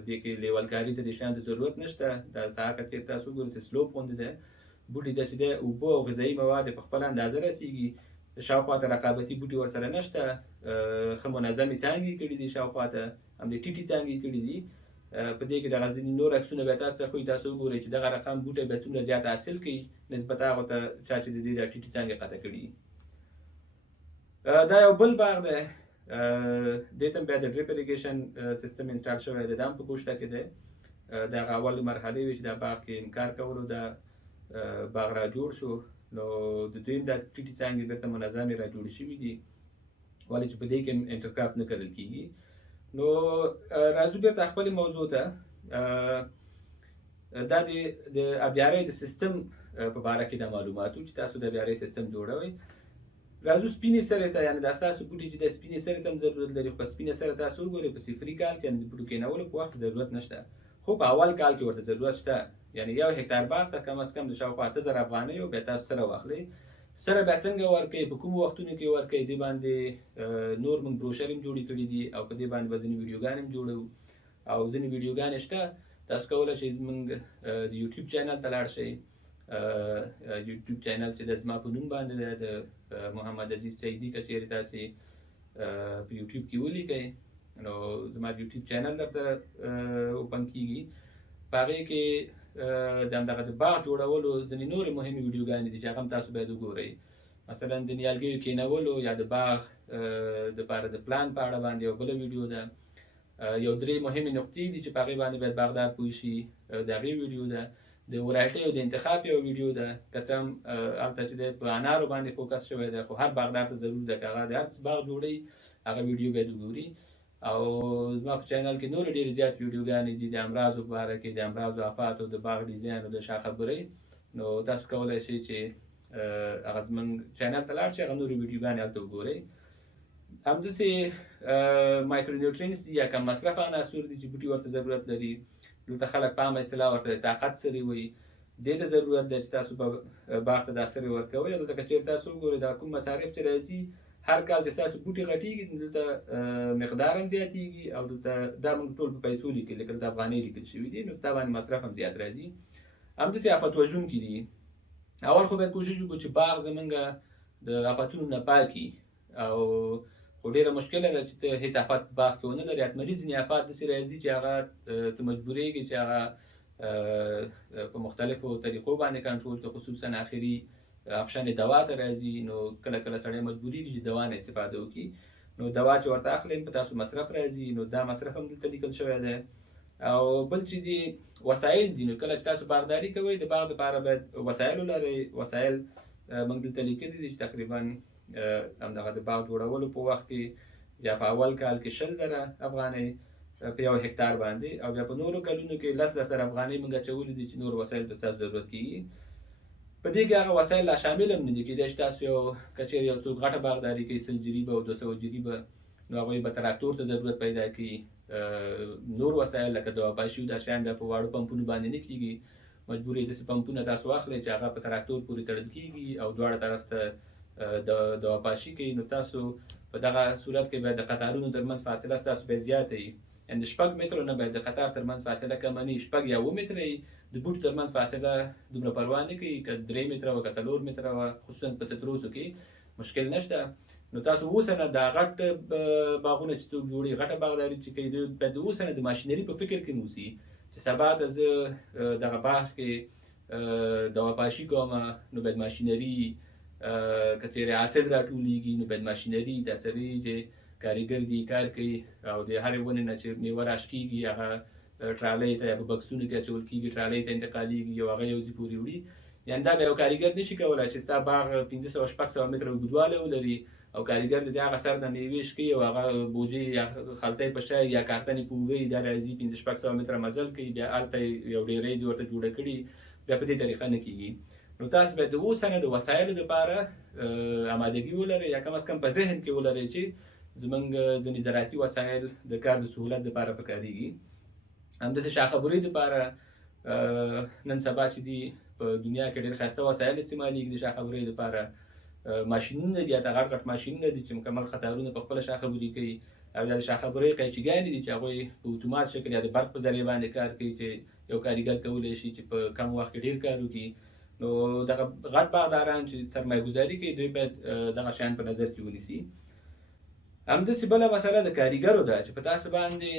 دې کې لیولکاري ته د شیانو د ضرورت نشته. دا ساحه که چېرې تاسو وګورئ چې سلوپ غوندې دی. بوټي ته چې دی اوبه او غذایي مواد په خپله اندازه رسېږي. شاوخوا ته رقابتي بوټي ورسره نشته. ښه منظمې څانګې کړي دي شاوخوا ته، همدې ټیټې څانګې کړي دي. په دې کې دغه ځینې نور عکسونه بیا تاسو ته ښوي. تاسو وګورئ چې دغه رقم بوټی بیا څومره زیات حاصل کوي نسبت هغو ته چا چې د دې دا ټیټې څانګې قطع کړي. دا یو بل باغ دی. دې ته بیا د ډریپ اریګیشن سیستم انسټال شوی دی. دا هم په ګوشته کې دی. د هغه اول مرحلې وې چې دا باغ کې انکار کولو دا باغ را جوړ شو. نو د دویم دا ټیټې څانګې بېرته منظمې را جوړې شوي دي، ولې چې په دې کې انټرکراپ نه کرل کېږي. نو راځو بېرته خپلې موضوع ته. دا د ابیارۍ د سیستم په باره کې دا معلومات وو چې تاسو د ابیارۍ سیستم جوړوئ. راځو سپینې سرې ته، یعنې دا ستاسو بوټي چې د سپینې سرې ته هم ضرورت لري. خو سپینې سره تاسو وګورئ په صفري کال کې یعنې د بوټو کېنولو په وخت ضرورت نشته، خو په اول کال کې ورته ضرورت شته. یعنې 1 هکتار باغ ته کم از کم د شاوخوا 8000 افغانۍ او بیا تاسو سره واخلئ. سره بیا څنګه ورکوئ، په کومو وختونو کې ورکوئ، دې باندې نور موږ بروشر هم جوړې کړي دي او په دې باندې به ځینې ویډیوګانې هم جوړوو او ځینې ویډیوګانې شته. تاسو کولی شئ زموږ د یوټیوب چینل ته لاړ شئ. یوټیوب چینل چې د زما په نوم باندې دی، د محمد عزیز سعیدي. که چیرې تاسې په یوټیوب کې ولیکئ نو زما د یوټیوب چینل درته اوپن کېږي. په هغې کې د همدغه د باغ جوړولو ځینې نورې مهمې ویډیوګانې دي چې هغه هم تاسو باید وګورئ. مثلا د نیالګیو کېنولو یا د باغ دپاره د پلان په اړه باندې یو بله ویډیو ده. یو 3 مهمې نقطې دي چې په هغې باندې باید باغدار پوه شي، د هغې ویډیو ده. د ورایټیو د انتخاب یو ویډیو ده. که څه هم هلته چې دی په انارو باندې فوکس شوی دی، خو هر باغدار ته ضرور ده که هغه د هر څه باغ جوړوي هغه ویډیو باید وګوري. او زما په چینل کې نور ډېرې زیات ویډیوګانې دي د امراضو په اړه کې، د امراضو آفاتو، د باغ ډیزاین او د شا خبرۍ. نو تاسو کولی شئ چې هغه زموږ چینل ته لاړ شئ، هغه نورې ویډیوګانې هلته وګورئ. همداسې مایکرونیوټرینټس دي یا کم مصرف عناصر دي چې بوټي ورته ضرورت لري. دلته خلک په عامه اصطلاح ورته د طاقت سرې وایي. دې ته ضرورت ده چې تاسو به باغ ته دا سرې ورکوئ. دلته که چېرې تاسو وګورئ دا کوم مصارف چې راځي هر کال چې ستاسو بوټي غټېږي دلته مقدار هم زیاتېږي او دلته دا موږ ټول په پیسو لیکل دلته افغانۍ لیکل شوي دي، نو تا باندې مصرف هم زیات راځي. همداسې آفت وژونکي دي. اول خو باید کوشش وکړو چې باغ زمونږ د آفتونو نه پاک وي، او خو ډېره مشکله ده چې ته هېڅ آفت باغ کې ونه لرې. حتمني ځینې آفات داسې راځي چې هغه ته مجبورېږي چې هغه په مختلفو طریقو باندې کنټرول کړي، خصوصا آخري آپشن یې دوا ته راځي. نو کله کله سړی مجبورېږي چې دوا نه استفاده وکړي. نو دوا چې ورته اخلئ په تاسو مصرف راځي، نو دا مصرف هم دلته لیکل شوی دی. او بل چې دي وسایل دي، نو کله چې تاسو باغداري کوئ د باغ دپاره باید وسایل ولرئ. وسایل موږ دلته لیکلي دي چې تقریبا همدغه د باغ جوړولو په وخت کې یا په اول کال کې 100,000 افغانۍ په یو هکتار باندې، او بیا په نورو کلونو کې 10,000 افغانۍ موږ اچولي دي چې نور وسایل به ستاسو ضرورت کېږي. په دې کې هغه وسایل لا شامل هم نه دي. کېدای شي تاسو که چېرې یو څوک غټه باغداري کوي 100 جریبه او 200 جریبه، نو هغوی به تراکتور ته ضرورت پیدا کړي. نور وسایل لکه دواپاشي دا شیان بیا په واړو پمپونو باندې نه کېږي. مجبور یې داسې پمپونه تاسو واخلئ چې هغه په تراکتور پورې تړل کېږي او دواړه طرف ته دواپاشي کوي. نو تاسو په دغه صورت کې باید د قطارونو ترمنځ فاصله ستاسو باید زیاته وي. یعنې د 6 مترو نه باید د قطار ترمنځ فاصله کمه نه وي. 6 یا 7 متره وي. د بوټو ترمنځ فاصله دومره پروا نه کوي، که 3 متره وه که 4 متره وه، خصوصا په ستروسو کې مشکل نشته. نو تاسو اوس نه دا غټ باغونه چې څوک جوړي، غټه باغداري چې کوي، دوی باید اوس نه د ماشینري په فکر کې اوسي چې سبا ته زه دغه باغ کې دواپاشي کوم، نو باید ماشینري، که چېرې حاصل راټولېږي نو باید ماشینري دا سړي چې کارګر دي کار کوي، او د هرې ونې نه چې میوه راشکېږي هغه ټرالۍ ته یا په بکسونو کې اچول کېږي، ټرالۍ ته انتقالېږي او هغه یو ځای پورې وړي. یعنې دا به یو کارګر نشي کولی چې ستا باغ 500-600 متره اوږدوالی ولري او کارګر د هغه سر نه میوې شکوي او هغه بوجۍ یا خلطۍ په شی یا کارتنې په اوږه دا راځي 500-600 متره مزل کوي، بیا هلته یو ډېرۍ دې ورته جوړه کړي، بیا په دې طریقه نه کېږي. نو تاسو باید د اوسه نه د وسایلو دپاره آمادګي ولرئ، یا کم از کم په ذهن کې ولرئ چې زموږ ځینې زراعتي وسایل د کار د سهولت دپاره پکارېږي. همداسې شاخبرۍ دپاره نن سبا چې دي په دنیا کې ډېر ښایسته وسایل استعمالېږي د شاخبرۍ دپاره. ماشینونه دي، هلته غټ غټ ماشینونه دي چې مکمل قطارونه په خپله شاخبري کوي، او یا د شاخبرۍ قیچیګانې دي چې هغوی په اتومات شکل یا د برق په ذریعه باندې کار کوي، چې یو کارګر کولی شي چې په کم وخت کې ډېر کار وکړي. نو دغه غټ باغداران چې سرمایه ګزاري کوي دوی باید دغه شیان په نظر کې ونیسي. همداسې بله مسله د کارګرو ده چې په تاسو باندې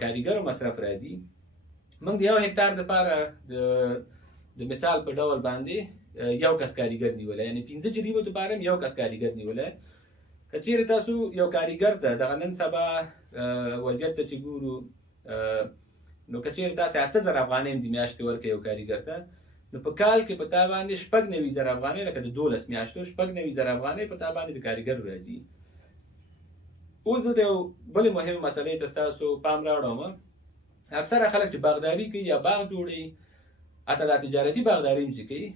کارګرو مصرف راځي. موږ د 1 هکتار دپاره د مثال په ډول باندې یو کس کارګر نیولی، یعنې 15 جریبو دپاره هم یو کس کارګر نیولی. که چېرې تاسو یو کارګر ته دغه نن سبا وضعیت ته چې ګورو، نو که چېرې تاسې 8,000 افغانۍ هم د میاشتې ورکوئ یو کارګر ته، نو په کال کې په تا باندې 90,000 افغانۍ، لکه د 12 میاشتو 90,000 افغانۍ په تا باندې د کارګر راځي. اوس زه د یو بلې مهمې مسلې ته ستاسو پام راوړم. اکثره خلک چې باغداري کوي یا باغ جوړوي، حتی دا تجارتي باغداري هم چې کوي،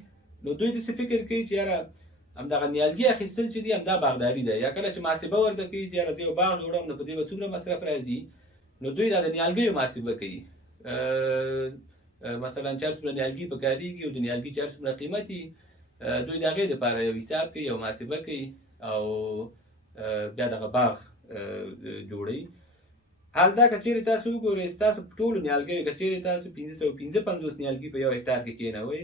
نو دوی داسې فکر کوي چې یاره همدغه نیالګي اخیستل چې دي همدا باغداري ده. یا کله چې محاسبه ورته کوي چې یاره زه یو باغ جوړوم نو په دې به څومره مصرف راځي، نو دوی دا د نیالګیو محاسبه کوي. مثلا چې هر څومره نیالګي پکارېږي او د نیالګي چې هر څومره قیمت وي، دوی د هغې دپاره یو حساب کوي او محاسبه کوي او بیا دغه باغ جوړوي. هلته که چېرې تاسو وګورئ ستاسو په ټولو نیالګیو که چېرې تاسو 555 نیالګي په یو هکتار کې کېنوئ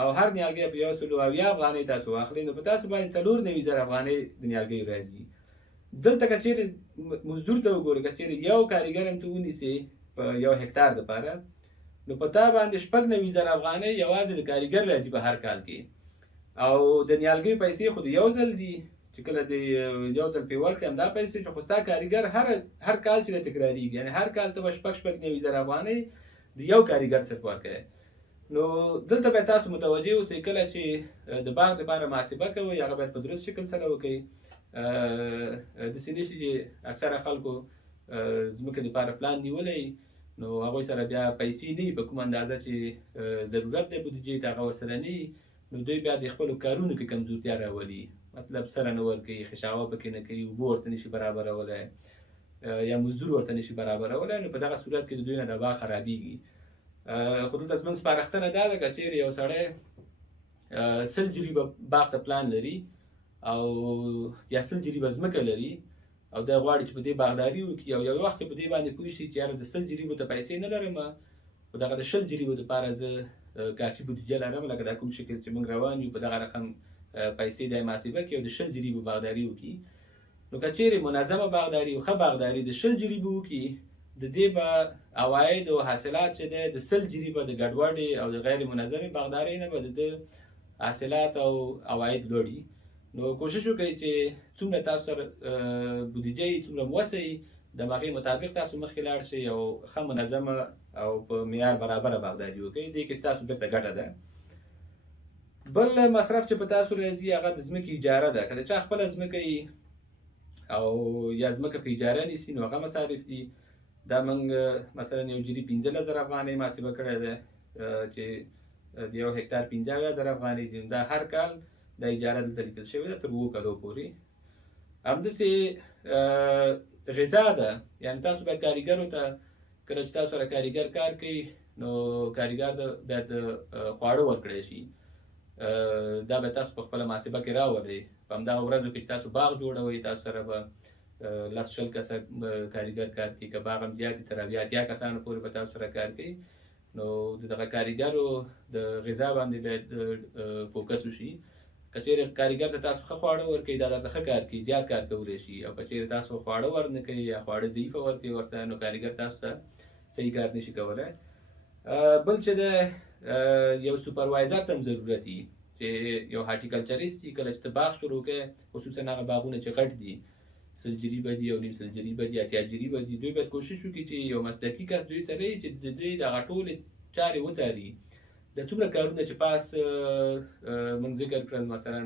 او هر نیالګی په 170 افغانۍ تاسو واخلئ، نو په تاسو باندې 94,000 افغانۍ د نیالګیو راځي. دلته که چېرې مزدور ته وګورئ، که چېرې یو کارګر هم ته ونیسئ په یو هکتار دپاره، نو په تا باندې 90,000 افغانۍ یوازې د کارګر راځي په هر کال کې. او د نیالګیو پیسې خو د یو ځل دي چې کله د یو ځل پرې ورکړې همدا پیسې چې خو ستا کارګر هر کال چې د تکرارېږي، یعنې هر کال ته به 90,000 افغانۍ د یو کارګر صرف ورکوې. نو دلته باید تاسو متوجه اوسئ کله چې د باغ دپاره محاسبه کوئ هغه باید په درست شکل سره وکړئ. داسې نه شي چې اکثره خلکو ځمکې دپاره پلان نیولی، نو هغوی سره بیا پیسې نه وي په کومه اندازه چې ضرورت دی بودجې ته هغه ورسره نه وي، نو دوی بیا د خپلو کارونو کې کمزورتیا راولي. مطلب سره نه ورکوي، خشاوه پکې نه کوي، اوبه ورته نشي برابرولی یا مزدور ورته نشي برابرولی، نو په دغه صورت کې د دوی نه د باغ خرابېږي. خو دلته زموږ سپارښتنه دا ده که چیرې یو سړی 100 جریبه باغ ته پلان لري او یا 100 جریبه ځمکه لري او دا غواړي چې په دې باغداري وکړي او یو وخت کې په دې باندې پوه شي چې یاره د 100 جریبو ته پیسې نه لرم، خو دغه د 100 جریبو دپاره زه کافي بودیجه لرم، لکه دا کوم شکل چې موږ روان یو په دغه رقم پیسې د محاسبه کړي او د 100 جریبو باغداري وکړي. نو که چیرې منظمه باغداري او ښه باغداري د 100 جریبو وکړي، د دې به عواید او حاصلات چې دی د 100 جریبه د ګډوډې او د غیر منظمې باغدارۍ نه به د حاصلات او عواید لوړي. نو کوشش وکړئ چې څومره تاسو سره بودیجه یې څومره موسه یې د هغې مطابق تاسو مخکې لاړ شئ او ښه منظمه او په معیار برابره باغداري وکړئ، دې کې ستاسو بېرته ګټه ده. بل مصرف چې په تاسو راځي هغه د ځمکې اجاره ده. که د چا خپله ځمکه یي او یا ځمکه په اجاره نیسي نو هغه مصارف دي. دا موږ مثلا یو جري 15,000 افغانۍ محاسبه کړی دی چې د 1 هکتار 15,000 افغانۍ دي. دا هر کال د اجاره دلته لیکل شوې ده تر 2 کالو پورې. همداسې غذا ده، یعنې تاسو باید کاریګرو ته کله چې تاسو سره کاریګر کار کوي نو کاریګر ته باید خواړه ورکړی شي. دا به تاسو په خپله محاسبه کې راولئ. په همدغه ورځو کې چې تاسو باغ جوړوئ تاسو سره به 10-20 کسه کاریګر کار کوي، که باغ هم زیات وي تر 80 کسانو پورې به تاسو سره کار کوي. نو د دغه کاریګرو د غذا باندې باید فوکس وشي. که چیرې کاریګر ته تاسو ښه خواړه ورکوئ دا درته ښه کار کوي، زیات کار کولی شي. او که چیرې تاسو خواړه ورنه کوئ یا خواړه ضعیفه ورکوئ ورته نو کاریګر تاسو ته صحیح کار نشي کولی. بل چې ده یو سوپروایزر ته هم ضرورت وي چې یو هارټیکلچریست وي. کله چې ته باغ شروع کوې خصوصا هغه باغونه چې غټ دي 100 جریبه دي او 1.5 جریبه دي 80 جریبه دي، دوی باید کوشش وکړي چې یو مسلکي کس دوی سره وي چې د دوی دغه ټولې چارې وڅاري. د څومره کارونه چې پاس موږ ذکر کړل، مثلا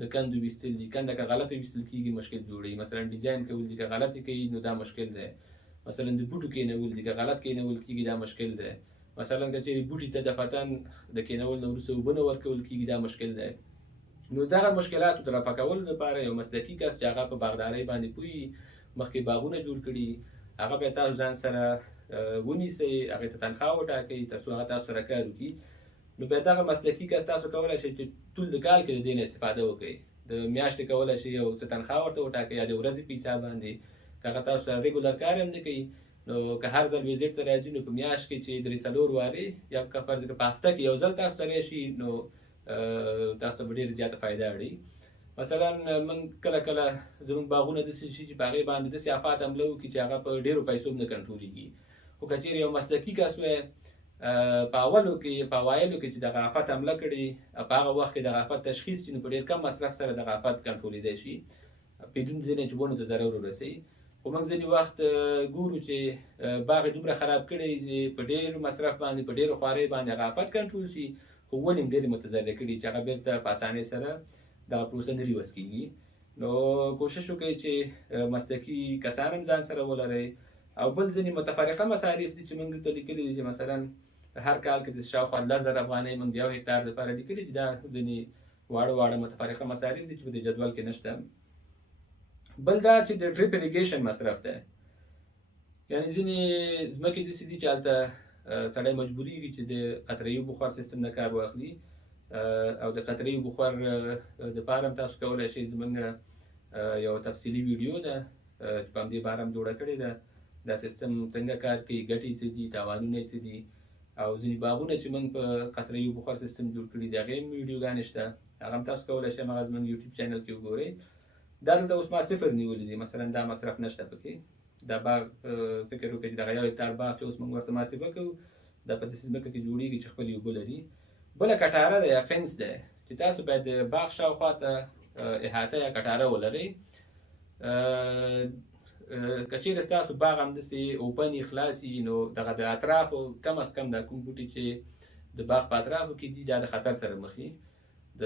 د کندو ویستل دي، کنده که غلطه ویستل کېږي مشکل جوړوي. مثلا ډیزاین کول دي که غلطې کوي نو دا مشکل دی. مثلا د بوټو کېنول دي که غلط کېنول کېږي دا مشکل دی. مثلا که چیرې بوټي ته دفعتاً د کېنول نه وروسته اوبه نه ورکول کېږي دا مشکل دی. نو دغه مشکلاتو ته رفع کولو لپاره یو مسلکي کس چې هغه په باغدارۍ باندې پوهي، مخکې باغونه جوړ کړي، هغه باید تاسو ځان سره ونیسئ، هغې ته تنخواه وټاکئ تر څو هغه تاسو سره کار وکړي. نو بیا دغه مسلکي کس تاسو کولی شئ چې ټول د کال کې د دې نه استفاده وکړئ. د میاشتې کولی شئ یو څه تنخواه ورته وټاکئ یا د ورځې په حساب باندې. که هغه تاسو سره ریګولر کار هم نه کوي نو که هر ځل ویزیټ ته راځي نو په میاشت کې چې 3-4 وارې یا که فرض کړه په هفته کې یو ځل تاسو ته راشي نو تاسو ته به ډېره زیاته فایده اړوي. مثلا موږ کله کله زموږ باغونه داسې شي چې په هغې باندې داسې آفات حمله وکړي چې هغه په ډېرو پیسو نه کنټرولېږي. خو که چیرې یو مسلکي کس وی په اولو کې په اوایلو کې چې دغه آفت حمله کړي په هغه وخت کې دغه آفت تشخیص کړي نو په ډېر کم مصرف سره دغه آفت کنټرولېدی شي بدون د دې نه چې ونو ته ضرر ورسوي. خو موږ ځینې وخت ګورو چې باغ یې دومره خراب کړی چې په ډېر مصرف باندې په ډېرو خوارۍ باندې هغه آفت کنټرول شي، خو ونې هم ډېرې متضررې کړي چې هغه بېرته په اسانۍ سره دغه پروسه نه ریورس کېږي. نو کوشش وکړئ چې مسلکي کسان هم ځان سره ولرئ. او بل ځینې متفرقه مصارف دي چې موږ دلته لیکلي دي چې مثلا هر کال کې د شاوخوا 10,000 افغانۍ موږ د 1 هکتار دپاره لیکلي دي. دا ځینې واړه متفرقه مصارف دي چې په دې جدول کې نشته. بل دا چې د ډریپ اریګیشن مصرف ده، یعنې ځینې ځمکې داسې دي چې هلته سړی مجبورېږي چې د قطره‌یي بخار سیستم نه کار واخلي. او د قطره‌یي بخار دپاره هم تاسو کولی شئ زموږ یو تفصیلي ویډیو ده چې په همدې باره هم جوړه کړې ده، دا سیستم څنګه کار کوي، ګټې څه دي، تاوانونه یې څه دي. او ځینې باغونه چې موږ په قطره‌یي بخار سیستم جوړ کړي د هغې هم ویډیوګانې شته، هغه هم تاسو کولی شئ هغه زموږ یوټیوب چینل کې وګورئ. دا دلته اوس ما 0 نیولي دي، مثلا دا مصرف نشته پکې. دا باغ فکر وکړئ چې دغه 1 هکتار باغ چې اوس موږ ورته محاسبه کوو دا په داسې ځمکه کې جوړېږي چې خپلې اوبه لري. بله کټاره ده یا فنس ده چې تاسو باید د باغ شاوخوا ته احاطه یا کټاره ولرئ. که چیرې ستاسو باغ همداسې اوپن وي خلاص وي نو دغه د اطرافو کم از کم دا کوم بوټي چې د باغ په اطرافو کې دي دا د خطر سره مخ وي، د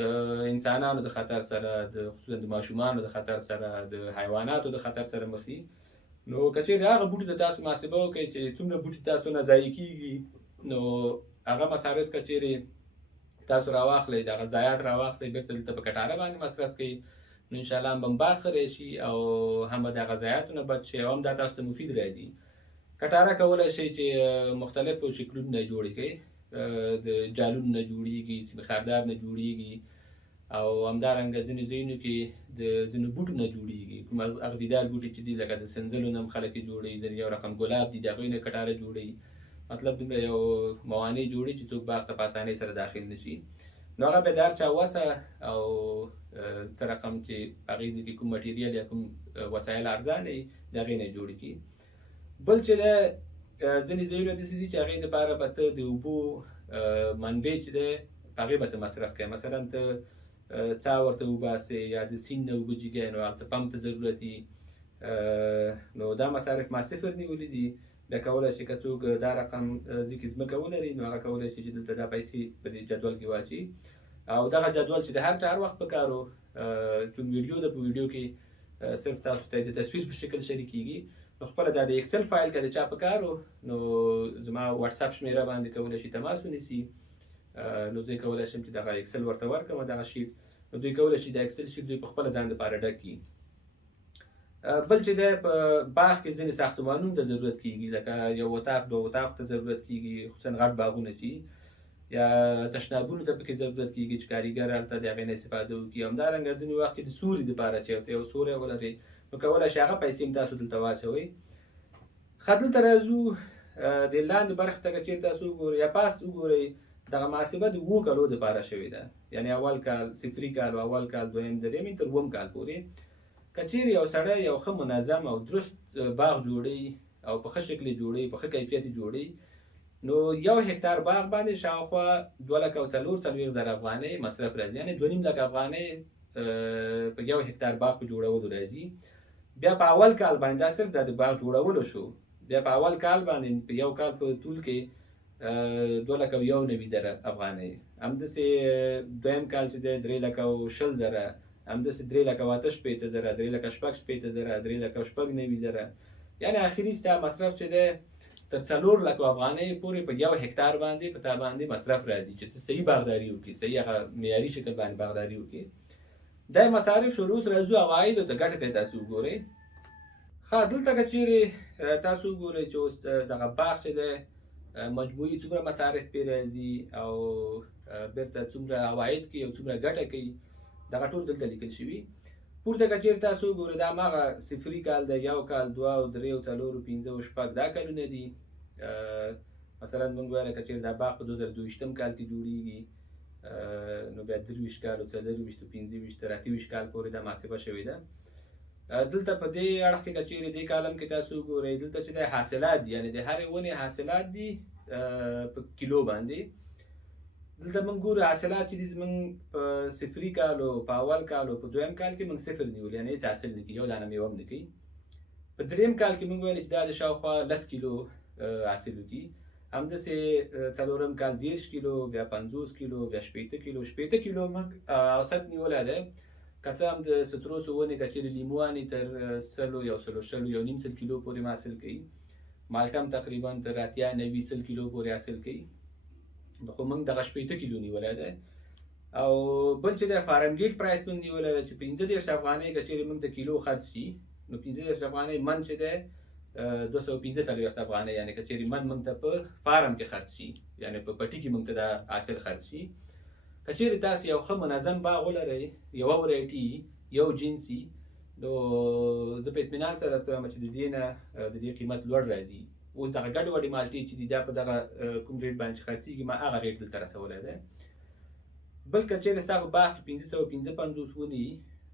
انسانانو د خطر سره، خصوصا د ماشومانو د خطر سره، د حیواناتو د خطر سره مخ وي. نو که چیرې هغه بوټي ته تاسو محاسبه وکړئ چې څومره بوټي تاسو نه ضایع کېږي نو هغه مصارف که چیرې تاسو راواخلئ، دغه ضایعات راواخلئ، بېرته دلته په کټاره باندې مصرف کوئ نو ان شاء الله هم بمبار خرې شي او هم د غذایاتو نه بچ شي او هم دا تاسو ته مفید راځي. کټاره کولای شي چې مختلفو شکلونه جوړ کړي، د جالون نه جوړیږي، سیم خاردار نه جوړیږي او همدارنګه ځینې ځایونو کې د ځینو بوټو نه جوړیږي، کوم اغزیدار بوټي چې دي لکه د سنځلو نه هم خلک یې جوړوي، ځینې یو رقم ګلاب دي د هغوی نه کټاره جوړوي. مطلب دومره یو موانع جوړي چې څوک باغ ته په اسانۍ سره داخل نه شي. نو هغه بیا د هر چا وسه او څه رقم چې هغې ځای کې کوم مټیریل یا کوم وسایل ارزانه وي د هغې نه جوړ کړي. بل چې دی ځینې ځایونه داسې دي چې هغې دپاره به ته د اوبو منبع چې دی په هغې به ته مصرف کوې. مثلا ته څا ورته وباسې یا د سیند نه اوبه جګوې نو هلته پمپ ته ضرورت وي. نو دا مصارف ما صفر نیولي دي. بیا کولی شي که څوک دا رقم ځای کې ځمکه ولري نو هغه کولی شي چې دلته دا پیسې په دې جدول کې واچوي او دغه جدول چې د هر چا هر وخت پکار و، چون ویډیو ده، په ویډیو کې صرف تاسو ته د تصویر په شکل شریکېږي. نو خپله دا د اکسل فایل که د چا پکار و نو زما واتساپ شمیره باندې کولی شي تماس ونیسي. نو زه کولی شم چې دغه اکسل ورته ورکړم دغه شیټ، نو دوی کولی شي د اکسل شیټ دوی په خپله ځان دپاره ډک کړي. بل چې دی په باغ کې ځینې ساختمانونو ته ضرورت کېږي، لکه یو اتاق دوه اتاقو ته ضرورت کېږي، خصوصا غټ باغونه چې یا تشنابونو ته پکې ضرورت کېږي چې کاریګر هلته د هغې نه استفاده وکړي. همدارنګه ځینې وخت کې د سوري دپاره چې ورته یو سوری ولرئ نو کولی شي هغه پیسې هم تاسو دلته واچوئ. ښه دلته راځو د لاندې برخې ته که چېرې تاسو وګورئ یا پاس وګورئ، دغه محاسبه د 7 کالو دپاره شوې ده، یعنې اول کال، صفري کال او اول کال، دویم، دریم تر 7 کال پورې. که چیرې یو سړی یو ښه منظم او درست باغ جوړوي او په ښه شکل یې جوړوي، په ښه کیفیت یې جوړوي، نو 1 هکتار باغ باندې شاوخوا 2,40,000 افغانۍ مصرف راځي، یعنې 2.5 لک افغانۍ په 1 هکتار باغ په جوړولو راځي. بیا په اول کال باندې دا صرف د باغ جوړولو شو، بیا په اول کال باندې په یو کال په طول کې 2,91,000 افغانۍ، همداسې دویم کال چې دی 3,20,000، همداسې 3,68,000، 3,60,000، 3,90,000، یعنې آخري ستا مصرف چې دی تر 4 لکو افغانۍ پورې په 1 هکتار باندې په تا باندې مصرف راځي چې ته صحیح باغداري وکړي، صحیح هغه معیاري شکل باندې باغداري وکړي. دا مصارف شو. اوس راځو عوایدو ته، ګټې ته تاسو وګورئ. ښه دلته که چیرې تاسو وګورئ چې اوس دغه باغ چې دی مجموعي څومره مصارف پرې راځي او بیرته څومره عواید کوي او څومره ګټه کوي، دغه ټول دلته لیکل شوي. پورته که چیرې تاسو وګورئ دا هماغه صفري کال دی، 1 کال، 2 او 3 او 4 او 5 او 6 دا کلونه دي. مثلا موږ ویل که چیرې دا باغ په 2022 کال کې جوړیږي نو بیا 23 کال او 24 او 25 تر 28 کال پورې دا محاسبه شوې ده. دلته په دې اړخ کې که چیرې دې کالم کې تاسو وګورئ، دلته چې د حاصلات دي، یعنې د هرې ونې حاصلات دي په کیلو باندې. دلته موږ ګورو حاصلات چې دي زموږ په صفري کال او په اول کال او په دویم کال کې موږ صفر نیولي، یعنې هېڅ حاصل نه کوي، یو دانه میوه هم نه کوي. په دریم کال کې موږ ویل چې دا د شاوخوا 10 کیلو حاصل وکړي، همداسې څلورم کال 30 کیلو، بیا 50 کیلو، بیا 80 کیلو. 80 کیلو موږ اوسط نیولی دی. که څه هم د ستروسو ونې که چیرې لیموانې تر 100 یو 100 کیلو پورې حاصل کوي، مالټه هم تقریبا تر 80-90 کیلو پورې حاصل کوي، خو موږ دغه 80 کیلو نیولی دی. او بل چې دی فارم ګیټ پرایس موږ نیولی دی چې 15 افغانۍ که چیرې موږ د کیلو خرڅ شي نو 15 افغانۍ من چې دی 245 افغانۍ، یعنې که چیرې من موږ ته په فارم کې خرڅ شي، یعنې په پټي کې موږ ته دا حاصل خرڅ شي. که چیرې تاسو یو ښه منظم باغ ولرئ، یوه ورایټي، یو جنسي، نو زه په اطمینان سره درته وایم چې د دې نه د دې قیمت لوړ راځي. اوس دغه ګډ وډې مالټې چې دي دا په دغه کوم ریټ باندې چې خرڅېږي ما هغه ریټ دلته رسولی دی. بل که چیرې ستا په باغ کې 555 ونې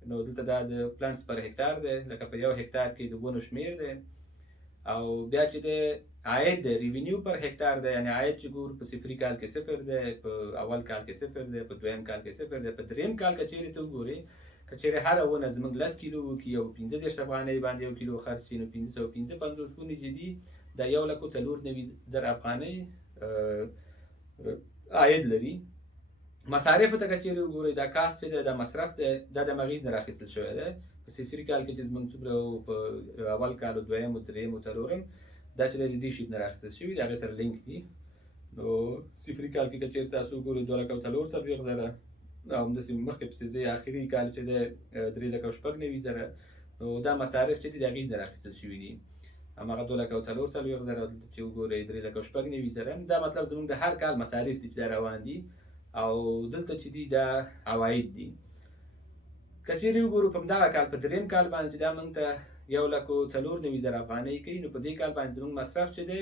نو دلته دا د پلانټس پر هکتار دی، لکه په 1 هکتار کې د ونو شمیر دی. او بیا چې دی عاید دی، ریونیو پر هکتار دی، یعنې عاید چې ګورو په صفري کال کې 0 دی، په اول کال کې 0 دی، په دویم کال کې 0 دی، په دریم کال که چیرې ته وګورې که چیرې هره ونه زموږ 10 کیلو وکړي او 15 افغانۍ باندې 1 کیلو خرڅ شي نو 555 ونې چې دي دا 1,94,000 افغانۍ عاید لري. مصارفو ته که چیرې وګورئ دا کاست دی، دا مصرف دی، دا د مغیز نه راخیستل شوی دی. په صفري کال کې چې زموږ څومره په اول کال او دویم او دریم او څلورم دا چې د دې شیټ نه راخیستل شوي د هغې سره لینک دي. نو صفري کال کې که چیرې تاسو وګورئ 2,40,000 او همداسې مخکې پسې ځي آخري کال چې دی 3,96,000 نو دا مصارف چې دي د هغې زره اخیستل شوي دي. هماغه 2,44,000 چې وګورئ 3,96,000 دا مطلب زموږ د هر کال مصارف دي چې دا روان دي او دلته چې دي دا عواید دي. که چیرې وګورو په همدغه کال په دریم کال باندې چې دا موږ ته 1,94,000 افغانۍ کوي نو په دې کال باندې زموږ مصرف چې دی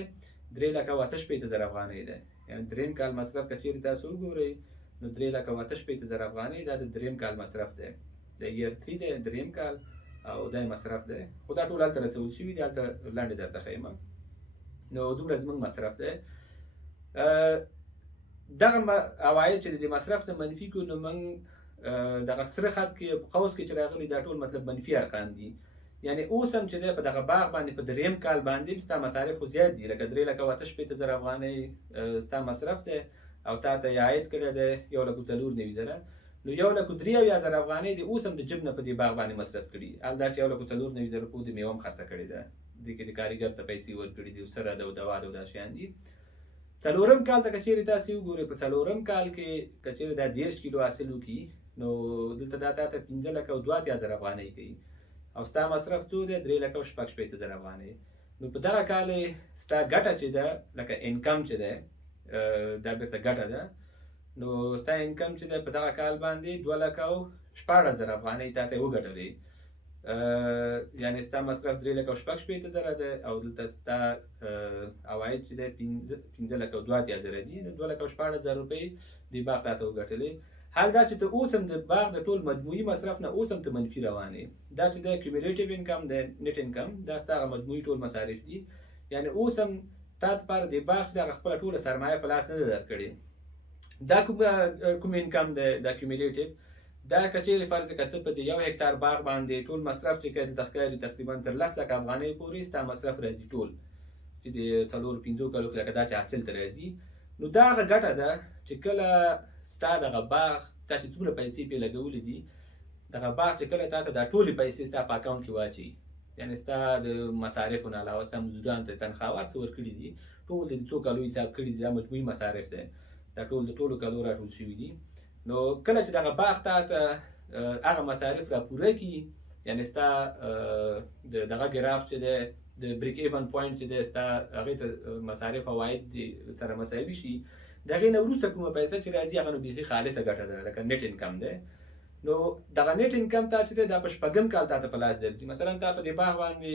3,68,000 افغانۍ دی. یعنې دریم کال مصرف که چیرې تاسو وګورئ نو 3,68,000 افغانۍ دا د دریم کال مصرف دی. د year 3 دی دریم کال او دا مصرف دی خو دا ټول هلته رسول شوي دي هلته لاندې درته ښیم. نو دومره زموږ مصرف دی. دغه عواید چې د مصرف نه منفي کړو نو موږ دغه سره خط کې قوس کې چې راغلي دا ټول مطلب منفي ارقام دي. یعنی اوس هم چې دی په دغه باغ باندې په دریم کال باندې ستا مصارف خو زیات دي لکه 3,68,000 افغانۍ ستا مصرف دی او تا ته یې عاید کړی دی 1,94,000 نو 1,93,000 افغانۍ د اوس هم د جب نه په دې باغ باندې مصرف کړي. حال دا چې 1,94,000 روپۍ د میوه هم خرڅه کړې ده دې کې د کارګر ته پیسې ورکړي دي سره د دوا د دا شیان دي. څلورم کال ته که چیرې تاسې وګورئ په څلورم کال کې که چیرې دا 30 کیلو حاصل وکړي نو دلته دا تا ته 15,02,000 افغانۍ کوي او ستا مصرف څو دی 3,66,000 افغانۍ. نو په دغه کال ستا ګټه چې ده لکه انکم چې دی دا بیرته ګټه ده نو ستا انکم چې دی په دغه کال باندې 2,14,000 افغانۍ تا ته یې وګټلې. یعنې ستا مصرف 3,66,000 دی او دلته ستا عواید چې دی 15,02,000 دي نو 2,14,000 روپۍ دې باغ تا ته وګټلې. حال دا چې ته اوس هم د باغ د ټول مجموعي مصرف نه اوس هم ته منفي روانې. دا چې د کیومولیټیو انکم د نیټ انکم دا ستا هغه مجموعي ټول مصارف دي. یعنې اوس هم تا دپاره د باغ چې هغه خپله ټوله سرمایه په لاس نه ده درکړې. دا کوم انکم دی دا کیومولیټیو دا که چیرې فرض کړه ته په د 1 هکتار باغ باندې ټول مصرف چې کوې دلته ښکاري تقریبا تر 10,00,000 افغانۍ پورې ستا مصرف راځي ټول چې د 4-5 کالو کې لکه دا چې حاصل ته راځي. نو دا هغه ګټه ده چې کله ستا دغه باغ تا چې څومره پیسې پرې لګولې دي دغه باغ چې کله تا ته دا ټولې پیسې ستا په اکاونټ کې واچوي یعنې ستا د مصارفو نه علاوه ستا مزدورانو ته تنخواهوار څه ورکړي دي ټول د څو کالو حساب کړي دي دا مجموعي مصارف دی دا ټول د ټولو کالو راټول شوي دي. نو کله چې دغه باغ تا ته هغه مصارف را پوره کړي یعنې ستا دغه ګراف چې دی د بریک ایون پوینټ چې دی ستا هغې ته مصارف عواید سره مساوي شي د هغې نه وروسته کومه پیسه چې راځي هغه نو بیخي خالصه ګټه ده لکه نیټ انکم دی. نو دغه نیټ انکم تا چې دی دا په شپږم کال تا ته په لاس درځي. مثلا تا په دې باغ باندې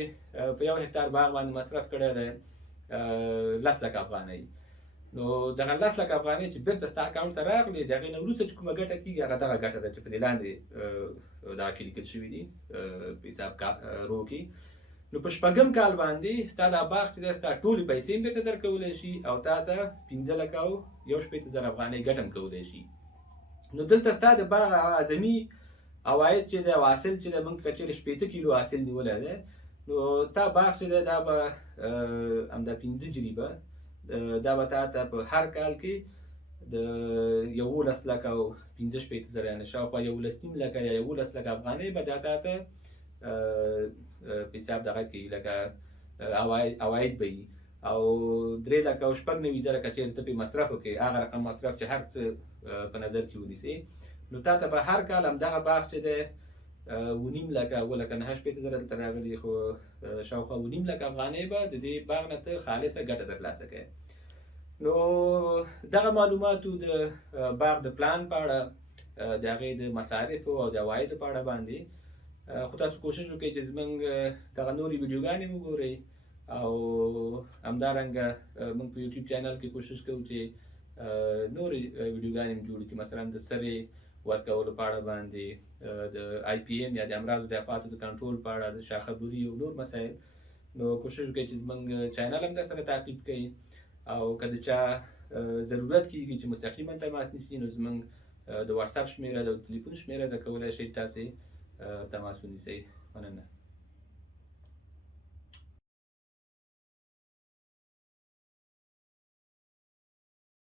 په 1 هکتار باغ باندې مصرف کړی دی 10,00,000 افغانۍ. نو دغه 10,00,000 افغانۍ چې بیرته ستا اکاونټ ته راغلې د هغې نه وروسته چې کومه ګټه کېږي هغه دغه ګټه ده چې په دې لاندې دغه کې لیکل شوي دي په حساب رو کې. نو په شپږم کال باندې ستا دا باغ چې دی ستا ټولې پیسې هم بیرته درکولی شي او تا ته 15,01,000 افغانۍ ګټه هم کولی شي. نو دلته ستا د باغ اعظمي عواید چې دی او حاصل چې دی موږ که چېرې 80 کیلو حاصل نیولی دی نو ستا باغ چې دی دا به همدا 5 جریبه دا به تا ته په هر کال کې د 11,15,000 یعنې شاوخوا 11,00,000 یا 11,00,000 افغانۍ به دا تا ته په حساب دغه کې لکه عواید به وي او 3,96,000 که چېرې ته پرې مصرف وکړې هغه رقم مصرف چې هر څه په نظر کې ونیسې نو تا ته به هر کال همدغه باغ چې دی 9,00,000 دلته راغلي خو شاوخوا 9,00,000 افغانۍ به د دې باغ نه ته خالصه ګټه ترلاسه کوې. نو دغه معلوماتو د باغ د پلان په اړه د هغې د مصارفو او د عوایدو په اړه باندې خو تاسو کوشش وکړئ چې زموږ دغه نورې ویډیوګانې وګورئ او همدارنګه موږ په یوټیوب چینل کې کوشش کوو چې نورې ویډیوګانې هم جوړې کړي مثلا د سرې ورکولو په اړه باندې د IPM یا د امراضو د افاتو د کنټرول په اړه د شاخبري او نور مسایل. نو کوشش وکړئ چې زموږ چینل هم درسره تعقیب کړئ او که د چا ضرورت کېږي چې مستقیما تماس نیسي نو زموږ د واتساپ شمېره د تلیفون شمېره ده کولی شئ تاسې تماس ونیسئ. مننه.